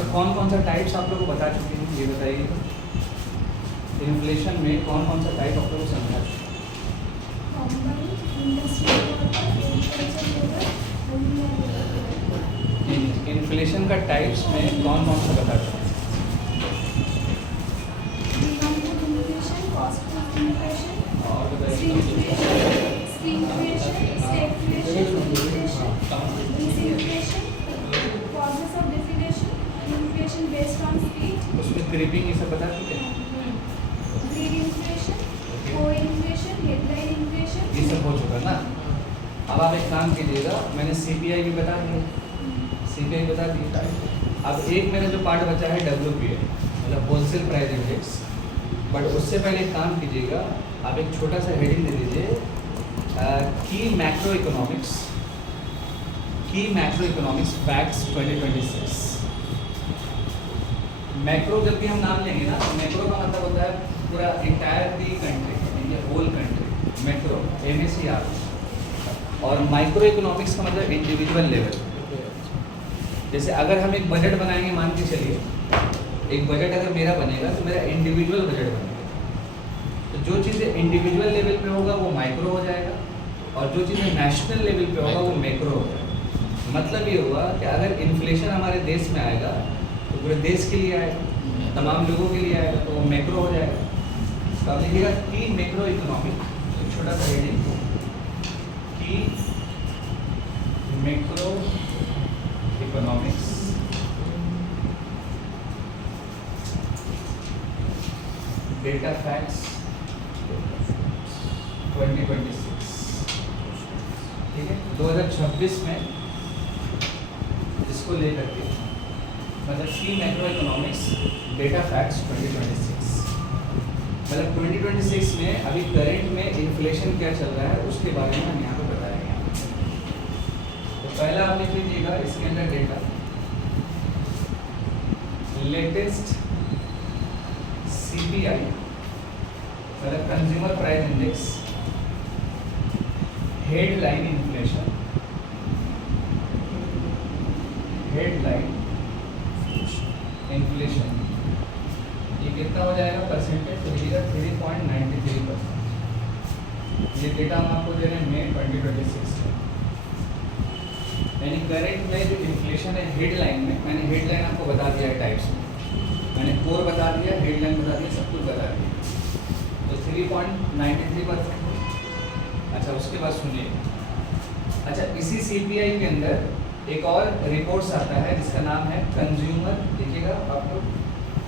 अच्छा, कौन कौन सा टाइप्स आप लोगों को बता चुके हैं ये बताइए। इन्फ्लेशन में कौन कौन सा टाइप आप लोगों को समझा चुके हैं? इन्फ्लेशन का टाइप्स में कौन कौन सा बता चुके हैं? और उसमें क्रीपिंग ये सब बता चुके हैं, ये सब हो चुका ना। अब आप एक काम कीजिएगा, मैंने CPI भी बता दिया, CPI बता दिया। अब एक मेरा जो पार्ट बचा है WPI, मतलब होलसेल प्राइस इंडेक्स। बट उससे पहले एक काम कीजिएगा, आप एक छोटा सा हेडिंग दे दीजिए, की मैक्रो इकोनॉमिक्स फैक्ट्स 2026। मैक्रो जब भी हम नाम लेंगे ना, तो मैक्रो का मतलब होता है पूरा entire the country, whole country, macro MACR। और माइक्रो इकोनॉमिक्स का मतलब इंडिविजुअल लेवल। जैसे अगर हम एक बजट बनाएंगे, मान के चलिए एक बजट अगर मेरा बनेगा तो मेरा इंडिविजुअल बजट बनेगा। तो जो चीज़ें इंडिविजुअल लेवल पे होगा वो माइक्रो हो जाएगा, और जो चीज़ें नेशनल लेवल पे होगा वो मैक्रो हो जाएगा। मतलब ये हुआ कि अगर इन्फ्लेशन हमारे देश में आएगा तो पूरे देश के लिए आएगा, तमाम लोगों के लिए आएगा, तो वो मैक्रो हो जाएगा। तो आप लिखिएगा की मैक्रो इकोनॉमिक, एक छोटा सा हेडिंग, की मैक्रो इकोनॉमिक्स डेटा फैक्ट्स 2026। ठीक है, 2026 में इसको लेकर के मतलब की मैक्रो इकोनॉमिक्स डेटा फैक्ट्स 2026, मतलब 2026 में अभी करंट में इन्फ्लेशन क्या चल रहा है उसके बारे में हम यहाँ पे बताएंगे। तो पहला आप लिख लीजिएगा इसके अंदर डेटा, लेटेस्ट CPI मतलब consumer price index, headline inflation, headline inflation, ये कितना हो जाएगा परसेंटेज? तो लिखिएगा 3.93%। ये डेटा हम आपको दे रहे हैं मई 2026 में। यानी करंट में जो इन्फ्लेशन है हेडलाइन में, मैंने हेडलाइन आपको बता दिया है टाइप्स में, मैंने कोर बता दिया, हेडलाइन बता दिया, सब कुछ बता दिया। तो 3.93%। अच्छा, उसके बाद सुनिए, अच्छा इसी CPI के अंदर एक और रिपोर्ट्स आता है जिसका नाम है कंज्यूमर, देखिएगा आप लोग,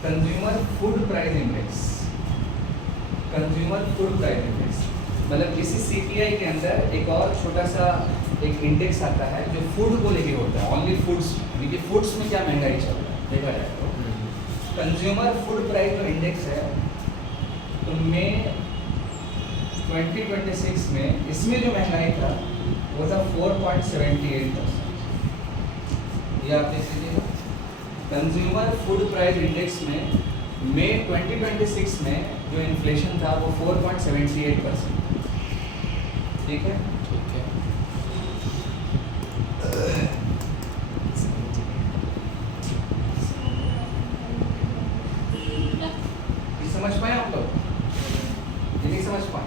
consumer food price index. Consumer food price index मतलब इसी CPI के अंदर एक और छोटा सा एक इंडेक्स आता है जो फूड को लेके होता है, ओनली फूड्स, यानी कि फूड्स में क्या महंगाई चल रहा है देखा जाए तो। कंज्यूमर फूड प्राइस जो इंडेक्स है, तो मई 2026 में इसमें जो महंगाई था वो था 4.78%। ये आप देख लीजिएगा, कंज्यूमर फूड प्राइस इंडेक्स में मई 2026 में जो इन्फ्लेशन था वो 4.78%। ठीक है, ठीक है। समझ पाए आप लोग? ये नहीं समझ पाए?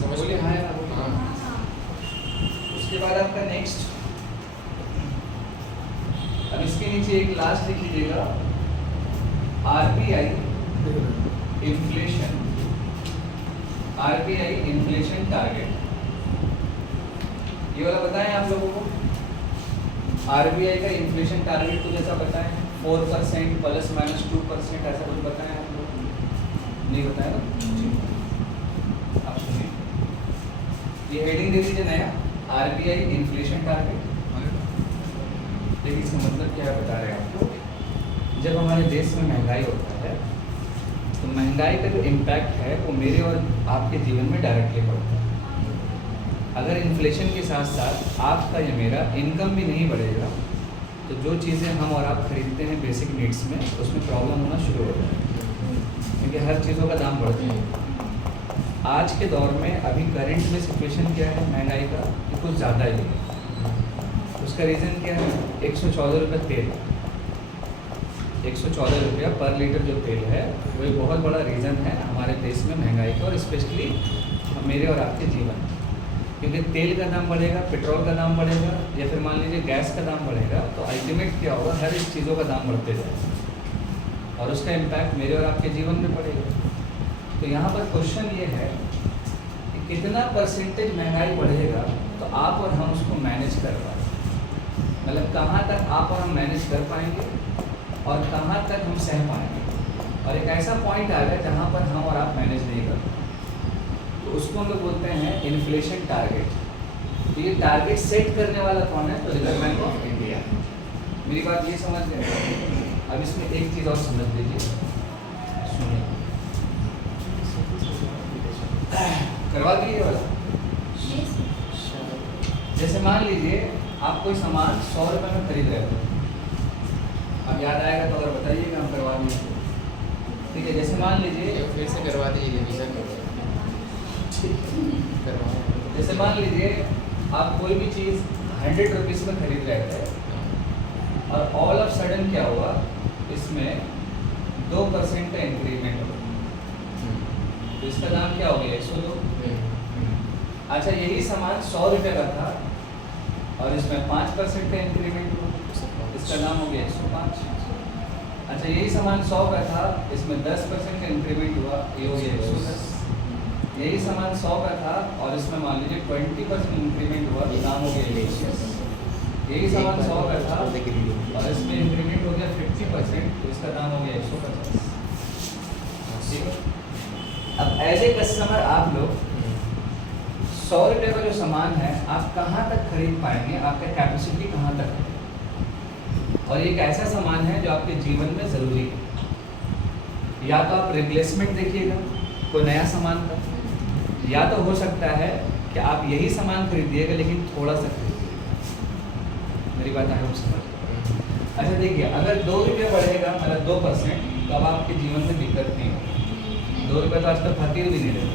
समझ बोलिए हाँ या ना बोलिए। हाँ। उसके बाद आपका नेक्स्ट, अब इसके नीचे एक लास्ट लिख लीजिएगा, RBI inflation, RBI inflation target. ये वाला बताएं आप लोगों को, RBI का इन्फ्लेशन टारगेट तो जैसा बताएं 4% ±2%, ऐसा कुछ बताएं आप लोग? नहीं बताया ना? आप सुनिए, ये हेडिंग दे दीजिए नया, RBI इन्फ्लेशन टारगेट। देखिए इसका मतलब क्या बता रहे हैं आपको, जब हमारे देश में महंगाई होता है तो महंगाई का जो इम्पैक्ट है वो मेरे और आपके जीवन में डायरेक्टली पड़ता है। अगर इन्फ्लेशन के साथ साथ आपका या मेरा इनकम भी नहीं बढ़ेगा तो जो चीज़ें हम और आप खरीदते हैं बेसिक नीड्स में, उसमें प्रॉब्लम होना शुरू हो जाएगी, क्योंकि हर चीज़ों का दाम बढ़ता है। आज के दौर में अभी करंट में सिचुएशन क्या है महंगाई का, कि कुछ ज़्यादा ही है। उसका रीज़न क्या है? 114 रुपये तेल, 114 रुपया पर लीटर जो तेल है वो एक बहुत बड़ा रीज़न है हमारे देश में महंगाई का, और स्पेशली मेरे और आपके जीवन में। क्योंकि तेल का दाम बढ़ेगा, पेट्रोल का दाम बढ़ेगा, या फिर मान लीजिए गैस का दाम बढ़ेगा, तो अल्टीमेट क्या होगा, हर एक चीज़ों का दाम बढ़ते जाएगा और उसका इम्पैक्ट मेरे और आपके जीवन में पड़ेगा। तो यहाँ पर क्वेश्चन ये है कि कितना परसेंटेज महंगाई बढ़ेगा तो आप और हम उसको मैनेज कर पाएंगे, मतलब कहाँ तक आप और हम मैनेज कर पाएंगे और कहाँ तक हम सह पाएंगे। और एक ऐसा पॉइंट आएगा जहाँ पर हम और आप मैनेज नहीं कर पाएंगे, तो उसको हम लोग बोलते हैं इन्फ्लेशन टारगेट। तो ये टारगेट सेट करने वाला कौन है, तो रिजर्व बैंक ऑफ इंडिया। मेरी बात ये समझ गए। अब इसमें एक चीज़ और समझ लीजिए, सुनिए, करवा दिए वाला। जैसे मान लीजिए आप कोई सामान 100 रुपये में खरीद रहे थे, अब याद आएगा तो अगर बताइएगा, हम करवा देंगे। ठीक है, जैसे मान लीजिए, फिर से करवा दीजिए रिवीजन करवा। जैसे मान लीजिए आप कोई भी चीज़ 100 रुपीज़ में खरीद रहे थे और ऑल ऑफ सडन क्या हुआ, इसमें 2% का इंक्रीमेंट हो, तो इसका दाम क्या हो गया, 102। अच्छा, यही सामान 100 रुपये का था और इसमें 5% का इंक्रीमेंट हुआ, इसका दाम हो गया 105। अच्छा, यही सामान 100 का था, इसमें 10% का इंक्रीमेंट हुआ, ये हो गया 110। यही सामान 100 का था और इसमें मान लीजिए 20% इंक्रीमेंट हुआ, तो दाम हो गया 120। यही सामान 100 का था और इसमें इंक्रीमेंट हो गया 50%, तो इसका दाम हो गया 150। ठीक है, अब एज ए कस्टमर आप लोग 100 रुपये का जो सामान है आप कहाँ तक खरीद पाएंगे, आपका कैपेसिटी कहाँ तक है। और ये एक ऐसा सामान है जो आपके जीवन में ज़रूरी है। या तो आप रिप्लेसमेंट देखिएगा कोई नया सामान का, या तो हो सकता है कि आप यही सामान खरीदिएगा लेकिन थोड़ा सा खरीदिएगा। मेरी बात आप समझ। अच्छा देखिए, अगर 2 रुपये बढ़ेगा, मतलब 2%, तो अब आपके जीवन में दिक्कत नहीं होगी। 2 रुपये तो आज तक फकीर भी नहीं रहे,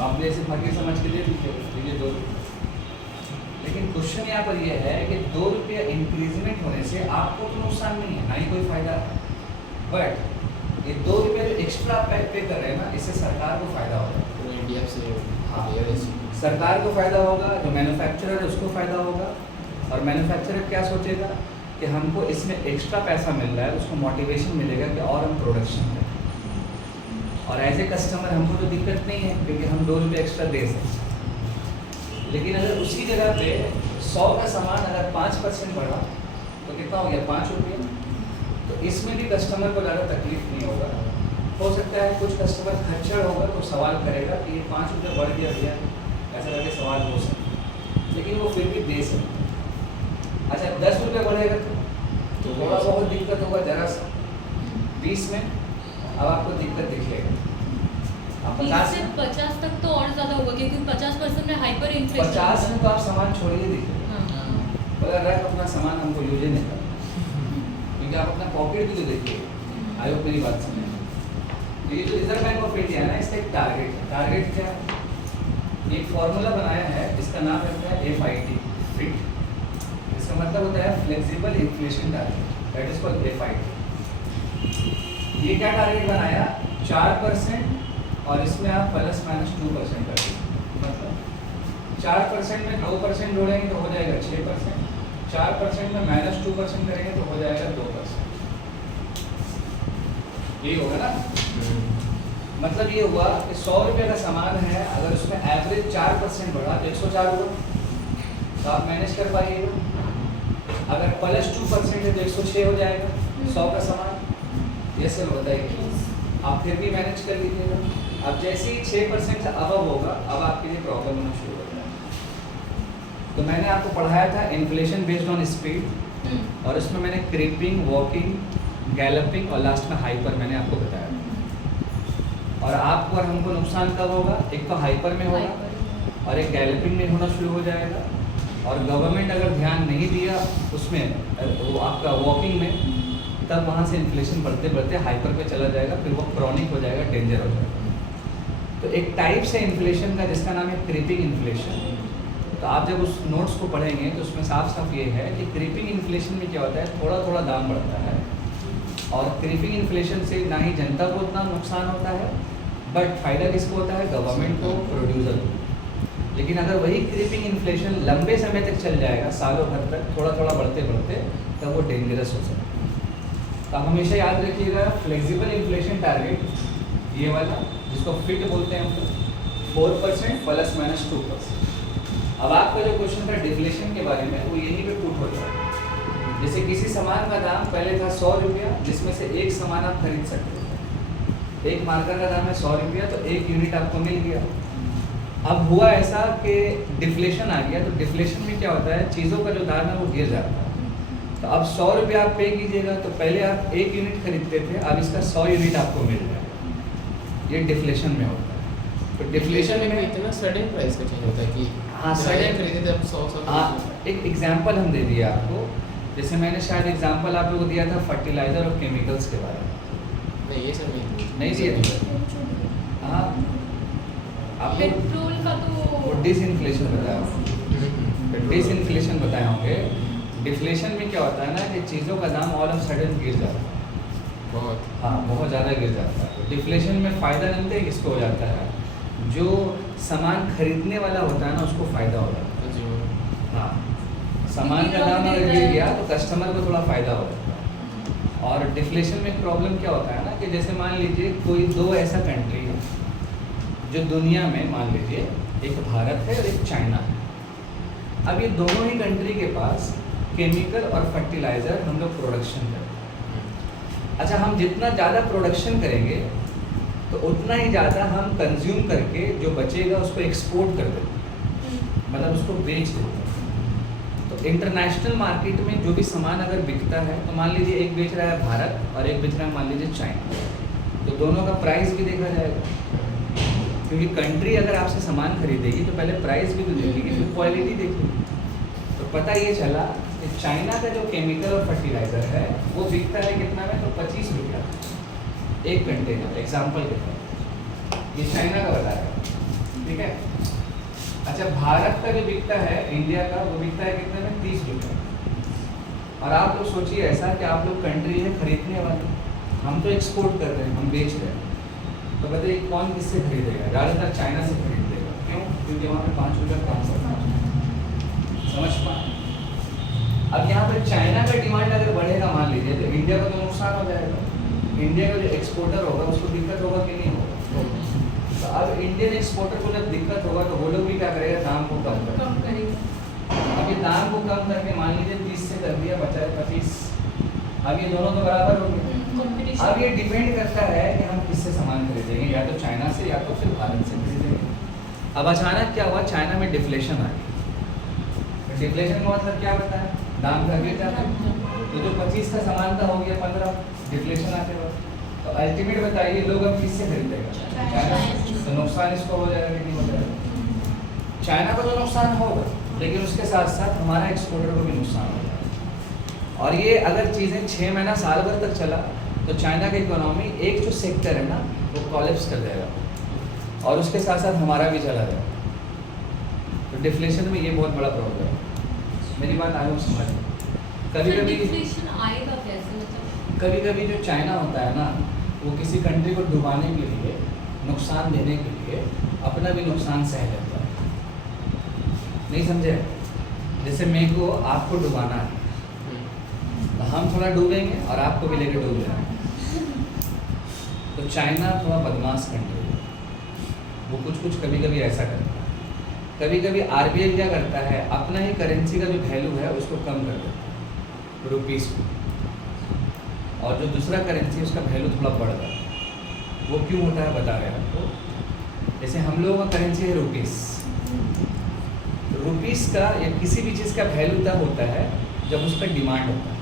आपने ऐसे फकीर समझ के दे दीजिए 2 रुपये। लेकिन क्वेश्चन यहाँ पर यह है कि 2 रुपये इंक्रीजमेंट होने से आपको तो नुकसान नहीं है, ना ही कोई फायदा है, बट ये 2 रुपये जो एक्स्ट्रा पे कर रहे हैं ना, इससे सरकार को फायदा होगा। पूरे इंडिया से हाँ, सरकार को फायदा होगा, जो मैन्युफैक्चरर है उसको फायदा होगा। और मैन्युफैक्चरर क्या सोचेगा कि हमको इसमें एक्स्ट्रा पैसा मिल रहा है, उसको मोटिवेशन मिलेगा कि और हम प्रोडक्शन करें। और एज ए कस्टमर हमको तो दिक्कत नहीं है क्योंकि हम 2 रुपये एक्स्ट्रा दे सकते। लेकिन अगर उसी जगह पे 100 का सामान अगर 5% बढ़ा तो कितना हो गया, 5 रुपये। तो इसमें भी कस्टमर को ज़्यादा तकलीफ नहीं होगा। हो सकता है कुछ कस्टमर खच्चड़ होगा तो सवाल करेगा कि ये 5 रुपये बढ़ गया भैया, ऐसा करके सवाल हो सकता, लेकिन वो फिर भी दे सकते। अच्छा, 10 रुपये बढ़ेगा तो थोड़ा बहुत दिक्कत होगा, जरा सा। 20 में अब आपको दिक्कत दिखेगा। आप 50 तक तो और ज़्यादा होगा क्योंकि 50% में हाइपर इन्फ्लेशन। 50 में तो आप सामान छोड़िए, देखिए अगर रख अपना सामान हमको यूज ही नहीं करना, क्योंकि आप अपना पॉकेट भी तो देखिए। आई होप मेरी बात समझे। तो ये जो रिजर्व बैंक ऑफ इंडिया है ना, इसका एक टारगेट है। टारगेट क्या है, एक फॉर्मूला बनाया है, इसका नाम है FIT, फिट। इसका मतलब होता है flexible inflation target, that is called FIT। ये क्या टारगेट बनाया, 4% और इसमें आप ±2% कर दीजिए। मतलब 4% में 2% जोड़ेंगे तो हो जाएगा 6%, 4% में -2% करेंगे तो हो जाएगा 2%। ये होगा ना। मतलब ये हुआ कि 100 रुपये का सामान है, अगर उसमें एवरेज 4% बढ़ा तो 104 हुआ, तो आप मैनेज कर पाइएगा। अगर +2% है तो 106 हो जाएगा 100 का सामान। ये सर बताइए, आप फिर भी मैनेज कर लीजिएगा। अब जैसे ही 6% से अबव होगा, अब आपके लिए प्रॉब्लम होना शुरू हो जाएगा। तो मैंने आपको पढ़ाया था इन्फ्लेशन बेस्ड ऑन स्पीड, और इसमें मैंने क्रीपिंग, वॉकिंग, गैलपिंग और लास्ट में हाइपर मैंने आपको बताया। और आपको और हमको नुकसान कब होगा, एक तो हाइपर में होगा और एक गैलपिंग में होना शुरू हो जाएगा। और गवर्नमेंट अगर ध्यान नहीं दिया उसमें, वो आपका वॉकिंग में, तब वहाँ से इन्फ्लेशन बढ़ते बढ़ते हाइपर पे चला जाएगा, फिर वो क्रॉनिक हो जाएगा, डेंजर हो जाएगा। तो एक टाइप से इन्फ्लेशन का जिसका नाम है क्रीपिंग इन्फ्लेशन। तो आप जब उस नोट्स को पढ़ेंगे तो उसमें साफ साफ ये है कि क्रीपिंग इन्फ्लेशन में क्या होता है, थोड़ा थोड़ा दाम बढ़ता है और क्रीपिंग इन्फ्लेशन से ना ही जनता को उतना नुकसान होता है, बट फायदा किसको होता है? गवर्नमेंट को, प्रोड्यूसर को। लेकिन अगर वही क्रीपिंग इन्फ्लेशन लंबे समय तक चल जाएगा, सालों भर तक थोड़ा थोड़ा बढ़ते बढ़ते, तब वो डेंजरस हो सकता है। तो हमेशा याद रखिएगा फ्लेक्सिबल इन्फ्लेशन टारगेट, ये वाला जिसको फिट बोलते हैं हम लोग, 4% ±2%। अब आपका जो क्वेश्चन था डिफ्लेशन के बारे में, वो यहीं पे पुट होता है। जैसे किसी सामान का दाम पहले था 100 रुपया, जिसमें से एक सामान आप खरीद सकते थे। एक मार्कर का दाम है 100 रुपया, तो एक यूनिट आपको मिल गया। अब हुआ ऐसा कि डिफ्लेशन आ गया, तो डिफ्लेशन में क्या होता है, चीज़ों का जो दाम है वो गिर जाता है। तो अब 100 रुपया आप पे कीजिएगा, तो पहले आप एक यूनिट खरीदते थे, अब इसका 100 यूनिट आपको मिल जाएगा। ये डिफ्लेशन में होता है। तो डिफ्लेशन में इतना सडन प्राइस का चेंज होता है कि हाँ, sudden- खरीदे थे अब 100 हाँ, एक एग्जांपल हम दे दिए आपको। जैसे मैंने शायद एग्जांपल आप लोगों को दिया था फर्टिलाइजर और केमिकल्स के बारे में। नहीं ये सब नहीं दिया। हाँ, आपको पेट्रोल का वो तो डिसइन्फ्लेशन बताया, डिसइन्फ्लेशन बताए होंगे। डिफ्लेशन में क्या होता है ना कि चीज़ों का दाम ऑल ऑफ सडन गिर जाता है, बहुत। हाँ बहुत ज़्यादा गिर जाता है। तो डिफ्लेशन में फ़ायदा नहीं है, किसको हो जाता है? जो सामान खरीदने वाला होता है ना, उसको फ़ायदा हो जाता है। जी हाँ, सामान का दाम अगर गिर गया तो कस्टमर को थोड़ा फ़ायदा हो जाता है। और डिफ्लेशन में एक प्रॉब्लम क्या होता है ना कि जैसे मान लीजिए कोई दो ऐसा कंट्री है जो दुनिया में, मान लीजिए एक भारत है और एक चाइना है। अब ये दोनों ही कंट्री के पास केमिकल और फर्टिलाइज़र हम लोग प्रोडक्शन करते हैं। अच्छा, हम जितना ज़्यादा प्रोडक्शन करेंगे तो उतना ही ज़्यादा हम कंज्यूम करके जो बचेगा उसको एक्सपोर्ट कर देते हैं, मतलब उसको बेच देते हैं। तो इंटरनेशनल मार्केट में जो भी सामान अगर बिकता है, तो मान लीजिए एक बेच रहा है भारत और एक बेच रहा है मान लीजिए चाइना, तो दोनों का प्राइस भी देखा जाएगा। क्योंकि कंट्री अगर आपसे सामान खरीदेगी तो पहले प्राइस भी तो देखेगी, फिर क्वालिटी देखेगी। तो पता ये चला कि चाइना का जो केमिकल और फर्टिलाइज़र है वो बिकता है कितना में, तो 25 रुपया एक कंटेनर, एग्जाम्पल के तौर। ये चाइना का बताया, ठीक है। अच्छा, भारत का जो बिकता है, इंडिया का, वो बिकता है कितने में, 30 रुपये। और आप लोग सोचिए ऐसा कि आप लोग कंट्री है खरीदने वाले, हम तो एक्सपोर्ट कर रहे हैं, हम बेच रहे हैं, तो बताइए कौन किससे खरीदेगा? ज़्यादातर चाइना से खरीदेगा। क्यों? क्योंकि वहाँ पे 5 रुपये कम पड़ता है। समझ पाए? अब यहाँ पर चाइना का डिमांड अगर बढ़ेगा मान लीजिए, तो इंडिया का तो नुकसान हो जाएगा। इंडिया का जो एक्सपोर्टर होगा उसको दिक्कत होगा कि नहीं होगा? तो अब इंडियन एक्सपोर्टर को जब दिक्कत होगा तो वो लोग भी क्या करेगा, दाम को कम करेगा। कम करेगा। अब ये दाम को कम करके मान लीजिए 30 से कर दिया, बचा है 25। अब ये दोनों तो बराबर हो गए। कंपटीशन। अब ये डिपेंड करता है कि हम किससे सामान खरीदेंगे, या तो चाइना से या तो फिर भारत से खरीदेंगे। अब अचानक क्या हुआ, चाइना में डिफ्लेशन आ गई। डिफ्लेशन का मतलब क्या बताया, दाम का गिर जाता है। तो जो 25 का सामान था हो गया 15, डिफ्लेशन आते वक्त। तो अल्टीमेट बताइए लोग अब किससे खरीदेगा? चाइना से। तो नुकसान इसको हो जाएगा कि नहीं हो जाएगा? चाइना को तो नुकसान होगा, लेकिन उसके साथ साथ हमारा एक्सपोर्टर को भी नुकसान होगा। और ये अगर चीज़ें 6 महीना साल भर तक चला तो चाइना की इकोनॉमी, एक जो सेक्टर है ना, वो कोलैप्स कर जाएगा और उसके साथ साथ हमारा भी चला जाएगा। तो डिफ्लेशन में ये बहुत बड़ा प्रॉब्लम है। मेरी बात आगे समझ। कभी कभी डिफ्लेशन आएगा कैसे, मतलब कभी कभी जो चाइना होता है ना, वो किसी कंट्री को डुबाने के लिए, नुकसान देने के लिए अपना भी नुकसान सह लेता है। नहीं समझे? जैसे मेरे को आपको डुबाना है, तो हम थोड़ा डूबेंगे और आपको भी लेकर डूब जाएंगे। तो चाइना थोड़ा बदमाश कंट्री है, वो कुछ कभी कभी ऐसा करता है। कभी कभी आरबीआई क्या करता है, अपना ही करेंसी का जो वैल्यू है उसको कम कर देता है, रुपीस को, और जो दूसरा करेंसी उसका वैल्यू थोड़ा बढ़ जाता है। वो क्यों होता है बता रहे हैं आपको। जैसे हम लोगों का करेंसी है रुपीस, रुपीस का या किसी भी चीज़ का वैल्यू तब होता है जब उस पर डिमांड होता है,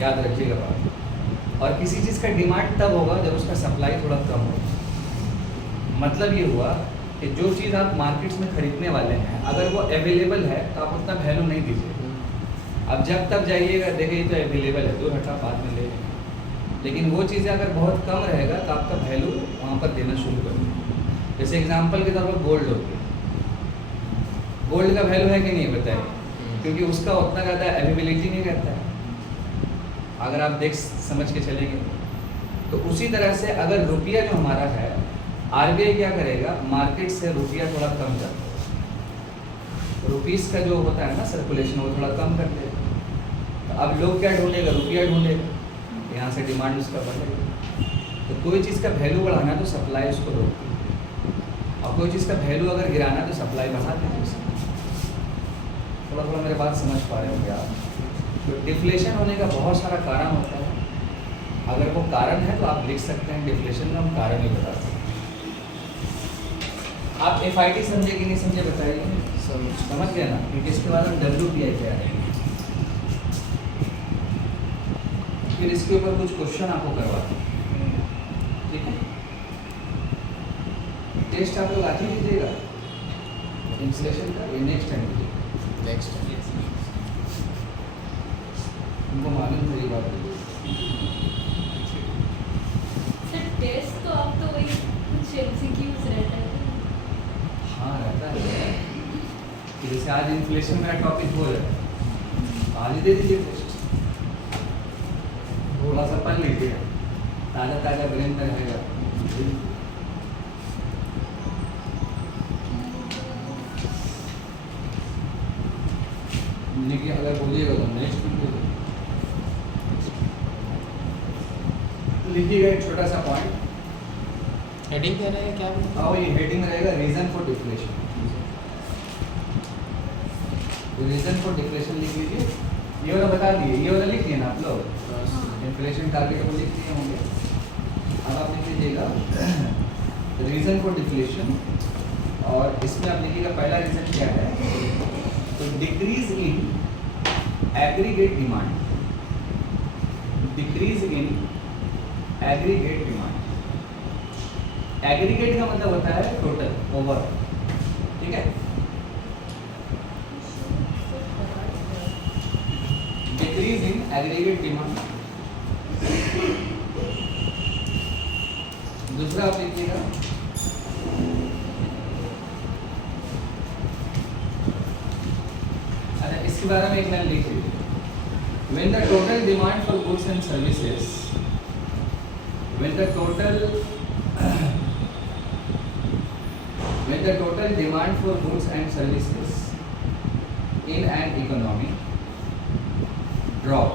याद रखिएगा बात। और किसी चीज़ का डिमांड तब होगा जब उसका सप्लाई थोड़ा कम होगा। मतलब ये हुआ कि जो चीज़ आप मार्केट्स में खरीदने वाले हैं, अगर वो अवेलेबल है तो आप उतना वैल्यू नहीं दीजिए। अब जब तब जाइएगा, देखिए तो अवेलेबल है, 2 घंटा बाद में ले लेंगे। लेकिन वो चीज़ें अगर बहुत कम रहेगा तो आपका वैल्यू वहाँ पर देना शुरू कर देंगे। जैसे एग्जांपल के तौर पर गोल्ड हो गया, गोल्ड का वैल्यू है कि नहीं बताइए, क्योंकि उसका उतना ज़्यादा अवेलेबिलिटी नहीं रहता है। अगर आप देख समझ के चलेंगे तो उसी तरह से अगर रुपया जो हमारा है, आरबीआई क्या करेगा, मार्केट से रुपया थोड़ा कम कर देगा, रुपीस का जो होता है ना सर्कुलेशन वो थोड़ा कम कर देगा। तो अब लोग क्या ढूंढेगा, रुपया ढूंढेगा, यहाँ से डिमांड उसका बढ़ेगा। तो कोई चीज़ का वैल्यू बढ़ाना तो सप्लाई उसको रोकती है, और कोई चीज़ का वैल्यू अगर गिराना तो सप्लाई बढ़ा देती है उसकी। थोड़ा थोड़ा मेरे बात समझ पा रहे होंगे आप। तो डिफ्लेशन होने का बहुत सारा कारण होता है, अगर वो कारण है तो आप लिख सकते हैं डिफ्लेशन में, हम कारण ही बता सकते हैं। आप एफआईटी समझे कि नहीं समझे बताइए, समझ गए ना, क्योंकि इसके बाद हम डब्ल्यूपीआई पे आएंगे, फिर इसके ऊपर कुछ क्वेश्चन आपको करवाते हैं, ठीक है। टेस्ट आप लोग आज ही लीजिएगा इन्फ्लेशन का, ये नेक्स्ट टाइम लीजिएगा, नेक्स्ट उनको मालूम था ये बात। सर टेस्ट तो आप तो वही कुछ एमसीक्यूज रहता है। हाँ रहता है कि जैसे आज इन्फ्लेशन मेरा टॉपिक हो रहा है, आज ही दे दीजिए टेस्ट, थोड़ा सा पढ़ लीजिएगा, ताज़ा ताज़ा ब्रेन में रहेगा। देखिए अगर बोलिएगा तो नेक्स्ट लिखिएगा एक छोटा सा पॉइंट, हेडिंग क्या है क्या और ये हेडिंग रहेगा reason for deflation. Reason for deflation लिख लीजिए, ये वाला बता दिए, ये वाला लिख दिए ना आप लोग, इन्फ्लेशन टारगेट को लिख दिए होंगे। अब आप लिख लीजिएगा रीजन फॉर डिफ्लेशन, और इसमें आप लिखिएगा पहला रीजन क्या है, तो decrease in aggregate demand, decrease in aggregate demand. Aggregate का मतलब होता है टोटल, ओवर, ठीक है। Decrease in aggregate demand. दूसरा आप लिखिएगा अच्छा, इसके बारे में एक लाइन लिख लीजिए, when the total demand for goods and services, when the total demand for goods and services in an economy drop,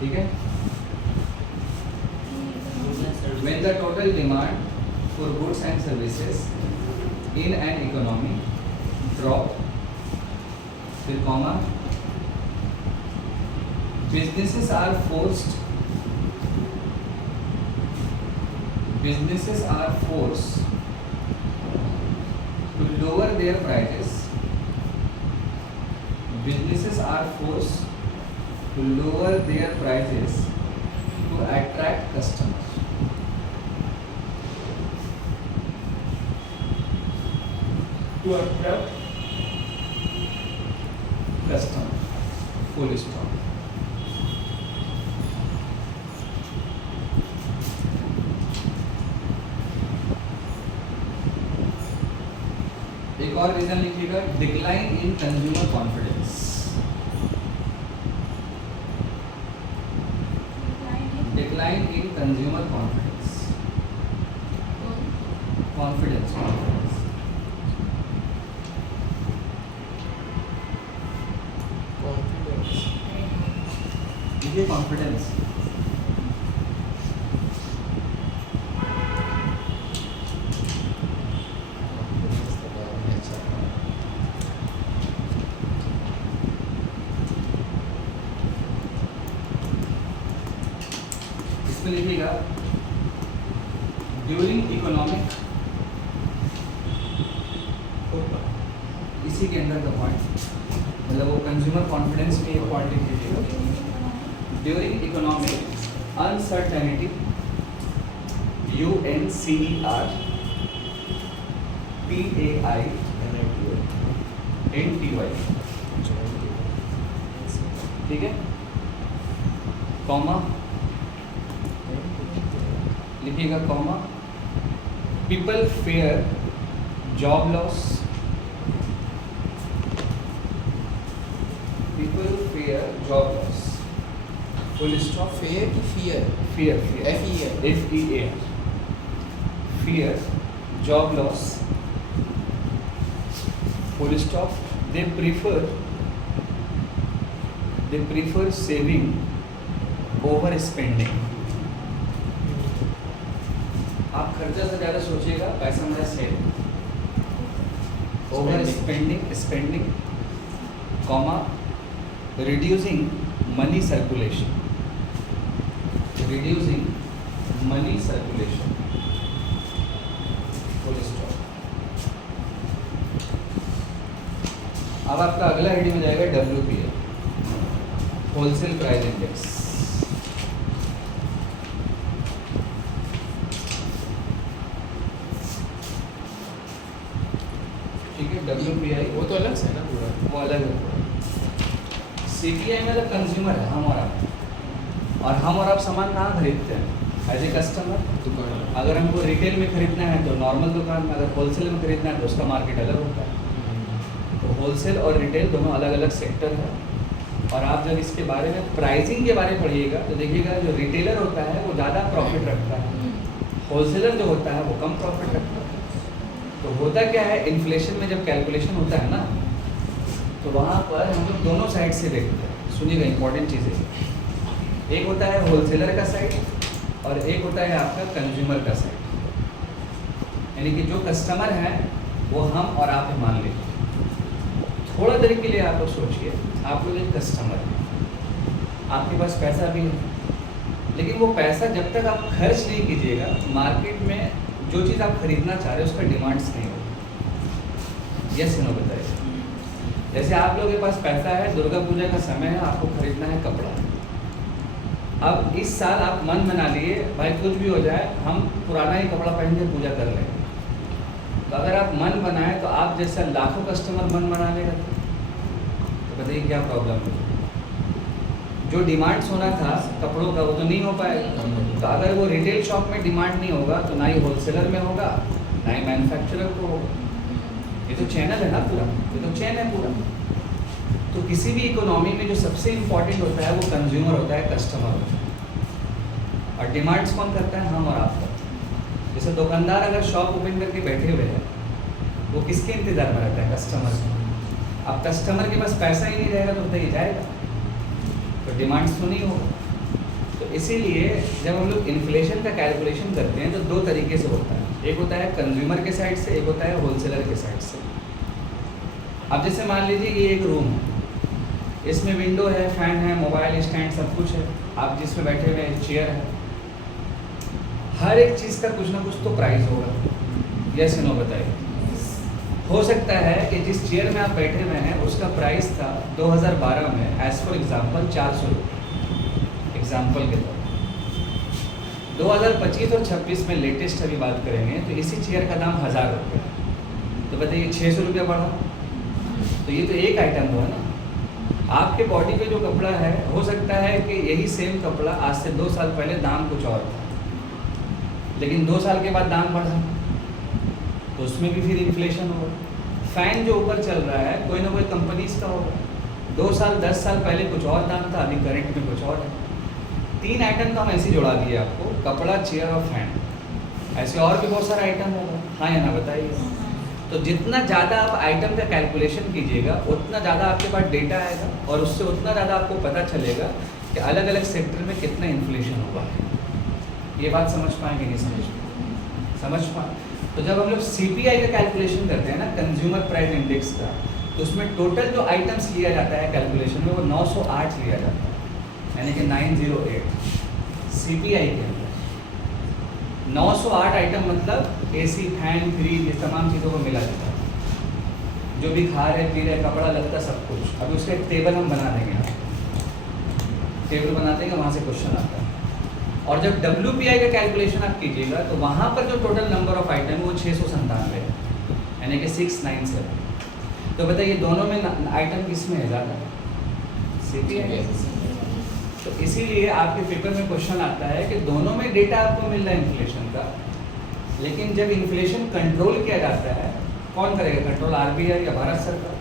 ठीक है, when the total demand for goods and services in an economy drop, फिर comma, businesses are forced to lower their prices, businesses are forced to lower their prices to attract customers, to attract customers, full stop। एक और reason लिखिएगा, decline in consumer confidence, decline in consumer confidence, confidence लिखिए, confidence. लिखिएगा during economic, इसी के अंदर का point, मतलब वो कंज्यूमर कॉन्फिडेंस में एक पॉइंट लिख लीजिएगा, during economic uncertainty, UNCER TAINTY, ठीक है, कॉमा लिखिएगा, comma, people fair job loss, people fair job loss, full stop. Fair की fear? fear FEAR. FEAR fear job loss full stop they prefer saving over spending। आप खर्चा से ज़्यादा सोचिएगा, पैसा मेरा save. Over spending comma reducing money circulation full stop. अब आपका अगला हेडिंग हो जाएगा WPI होलसेल प्राइस इंडेक्स। ठीक है, WPI वो तो अलग से है ना पूरा? वो अलग है। CPI में तो कंज्यूमर है, हम और आप सामान कहाँ खरीदते हैं? As a customer. दुकान। अगर हमको रिटेल में खरीदना है तो नॉर्मल दुकान में, अगर होलसेल में खरीदना है तो उसका मार्केट अलग होता है। तो होलसेल और रिटेल दोनों अलग अलग सेक्टर है। और आप जब इसके बारे में प्राइसिंग के बारे में पढ़िएगा तो देखिएगा जो रिटेलर होता है वो ज़्यादा प्रॉफिट रखता है, होलसेलर जो होता है वो कम प्रॉफिट रखता है। तो होता क्या है, इन्फ्लेशन में जब कैलकुलेशन होता है ना तो वहाँ पर हम लोग दोनों साइड से देखते हैं। सुनिएगा, इंपॉर्टेंट चीज़ है। एक होता है होलसेलर का साइड और एक होता है आपका कंज्यूमर का साइड। यानी कि जो कस्टमर है वो हम और आप ही मान लेते हैं। थोड़ा देर के लिए आप लोग सोचिए, आप लोग एक कस्टमर है, आपके पास पैसा भी है, लेकिन वो पैसा जब तक आप खर्च नहीं कीजिएगा, मार्केट में जो चीज़ आप खरीदना चाह रहे हैं उसका डिमांड्स नहीं होगा। यस नो बताइए। जैसे आप लोगों के पास पैसा है, दुर्गा पूजा का समय है, आपको खरीदना है कपड़ा। अब इस साल आप मन बना लिए भाई कुछ भी हो जाए हम पुराना ही कपड़ा पहन के पूजा कर लेंगे। तो अगर आप मन बनाए तो आप जैसा लाखों कस्टमर मन बना लेगा तो बताइए क्या प्रॉब्लम है? जो डिमांड्स होना था कपड़ों का वो तो नहीं हो पाएगा। तो अगर वो रिटेल शॉप में डिमांड नहीं होगा तो ना ही होलसेलर में होगा, ना ही मैन्युफैक्चरर को होगा। ये तो चैनल है ना पूरा, ये तो चैन है पूरा। तो किसी भी इकोनॉमी में जो सबसे इम्पोर्टेंट होता है वो कंज्यूमर होता है, कस्टमर होता है। और डिमांड्स कौन करता है? हम और आप करते हैं। जैसे दुकानदार अगर शॉप ओपन करके बैठे हुए हैं वो किसके इंतज़ार में रहता है? कस्टमर से। अब कस्टमर के पास पैसा ही नहीं रहेगा तो बताइए जाएगा? तो डिमांड्स तो नहीं होगा। तो इसीलिए जब हम लोग इन्फ्लेशन का कैलकुलेशन करते हैं तो दो तरीके से होता है। एक होता है कंज्यूमर के साइड से, एक होता है होलसेलर के साइड से। अब जैसे मान लीजिए ये एक रूम है, इसमें विंडो है, फैन है, मोबाइल स्टैंड सब कुछ है, आप जिसमें बैठे हुए हैं चेयर है। हर एक चीज़ का कुछ ना कुछ तो प्राइस होगा। यस नो बताइए। हो सकता है कि जिस चेयर में आप बैठे हुए हैं उसका प्राइस था 2012 में एज फॉर एग्जाम्पल 400 रुपये, एग्जाम्पल के तौर। 2025 और 26 में लेटेस्ट अभी बात करेंगे तो इसी चेयर का दाम 1000 रुपये। तो बताइए 600 रुपया बढ़ा। तो ये तो एक आइटम हुआ ना। आपके बॉडी पे जो कपड़ा है हो सकता है कि यही सेम कपड़ा आज से 2 साल पहले दाम कुछ और था, लेकिन 2 साल के बाद दाम बढ़ा तो उसमें भी फिर इन्फ्लेशन होगा। फ़ैन जो ऊपर चल रहा है कोई ना कोई कंपनीज का होगा। 2 साल 10 साल पहले कुछ और दाम था, अभी करंट में कुछ और है। 3 आइटम तो हम ऐसे जोड़ा दिए आपको, कपड़ा, चेयर और फैन। ऐसे और भी बहुत सारे आइटम होगा, हाँ या ना बताइए। तो जितना ज़्यादा आप आइटम का कैलकुलेशन कीजिएगा उतना ज़्यादा आपके पास डेटा आएगा और उससे उतना ज़्यादा आपको पता चलेगा कि अलग अलग सेक्टर में कितना इन्फ्लेशन हुआ है। ये बात समझ पाएंगे नहीं समझ पाए? तो जब हम लोग CPI का कैलकुलेशन करते हैं ना, कंज्यूमर प्राइस इंडेक्स का, तो उसमें टोटल जो आइटम्स लिया जाता है कैलकुलेशन में वो 908 लिया जाता है, यानी कि 908 CPI के अंदर 908 आइटम मतलब AC, फैन, फ्रिज, ये तमाम चीज़ों को मिला जाता है। जो भी खा रहे पी रहे, कपड़ा लगता सब कुछ। अभी उसका एक टेबल हम बना देंगे, टेबल बना देंगे, वहाँ से क्वेश्चन आता है। और जब WPI का कैलकुलेशन आप कीजिएगा तो वहाँ पर जो टोटल नंबर ऑफ आइटम है वो 697 है, यानी कि 697। तो बताइए दोनों में आइटम किस में है ज़्यादा? CPI। तो इसीलिए आपके पेपर में क्वेश्चन आता है कि दोनों में डेटा आपको मिल रहा है इन्फ्लेशन का, लेकिन जब इन्फ्लेशन कंट्रोल किया जाता है कौन करेगा कंट्रोल? RBI या भारत सरकार।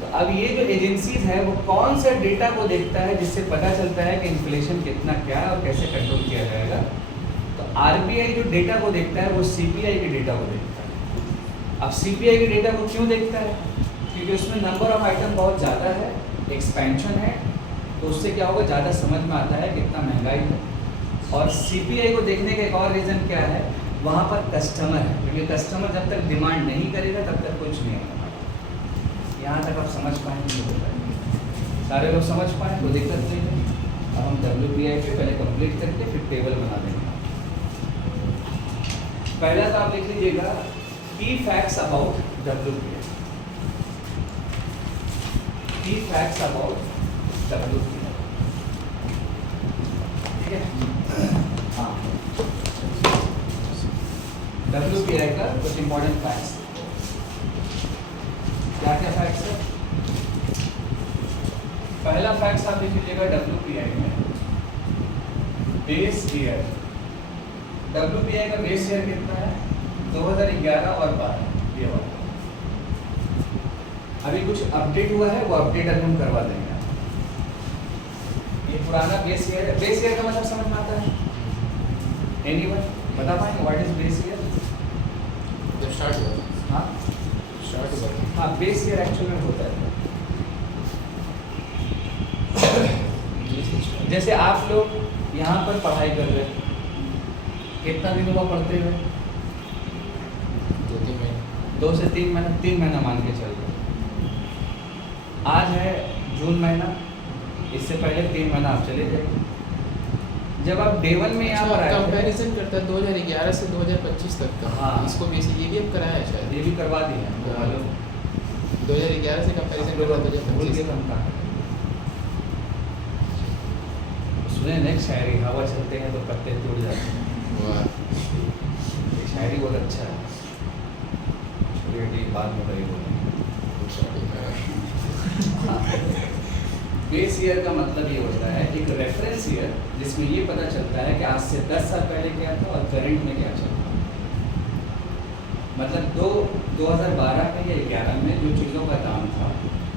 तो अब ये जो एजेंसीज है वो कौन से डेटा को देखता है जिससे पता चलता है कि इन्फ्लेशन कितना क्या है और कैसे कंट्रोल किया जाएगा। तो आरबीआई जो डेटा को देखता है वो सीपीआई के डेटा को देखता है। अब सीपीआई के डेटा को क्यों देखता है? क्योंकि उसमें नंबर ऑफ आइटम बहुत ज़्यादा है, एक्सपेंशन है, तो उससे क्या होगा, ज़्यादा समझ में आता है कितना महंगाई है। और सीपीआई को देखने का एक और रीज़न क्या है, वहाँ पर कस्टमर है, क्योंकि कस्टमर जब तक डिमांड नहीं करेगा तब तक कुछ नहीं होगा। यहाँ तक आप समझ पाएंगे तो बताएंगे, सारे लोग समझ पाएँ कोई दिक्कत नहीं है। अब हम WPI पे पहले कंप्लीट करके फिर टेबल बना देंगे। पहला तो आप लिख लीजिएगा की फैक्ट्स अबाउट WPI, की फैक्ट्स अबाउट WPI, ठीक है। हाँ, WPI का कुछ इंपॉर्टेंट फैक्ट्स, क्या क्या फैक्ट्स है? पहला फैक्ट्स आप लिख लीजिएगा WPI में बेस ईयर, WPI का बेस ईयर कितना है? 2011 और 12, ये वाला। अभी कुछ अपडेट हुआ है, वो अपडेट अभी हम करवा देंगे। ये पुराना बेस ईयर है। बेस ईयर का मतलब समझ में आता है? एनीवन बता पाएंगे व्हाट इज बेस ईयर? जब स्टार्ट हुआ, हाँ स्टार्ट हुआ। हाँ, बेस ईयर एक्चुअल में होता है जैसे आप लोग यहाँ पर पढ़ाई कर रहे हैं, कितना दिन हुआ पढ़ते हुए? 2-3 महीने। 2 से 3 महीना, 3 महीना मान के चल रहे। आज है जून महीना, इससे पहले 3 महीना आप चले जाएंगे। जब आप डे 1 में यहाँ पर आए थे, कंपैरिजन करता है 2011 से 2025 तक का। हाँ। इसको भी ये भी अब कराया है शायद। ये भी करवा दिए हैं वो वालों ने। 2011 से कंपैरिजन करता है भूल गए 2025। हम कहाँ हैं। सुने नेक्स्ट शायरी, हवा चलते हैं तो पत्ते टूट जाते हैं। वाह, ये शायरी बहुत अच्छा है। छोड़िए ठीक, बाद में वही बोलेंगे। बेस ईयर का मतलब ये होता है एक रेफरेंस ईयर जिसमें ये पता चलता है कि आज से 10 साल पहले क्या था और करंट में क्या चल रहा है। मतलब 2012 में या 11 में जो चीज़ों का दाम था,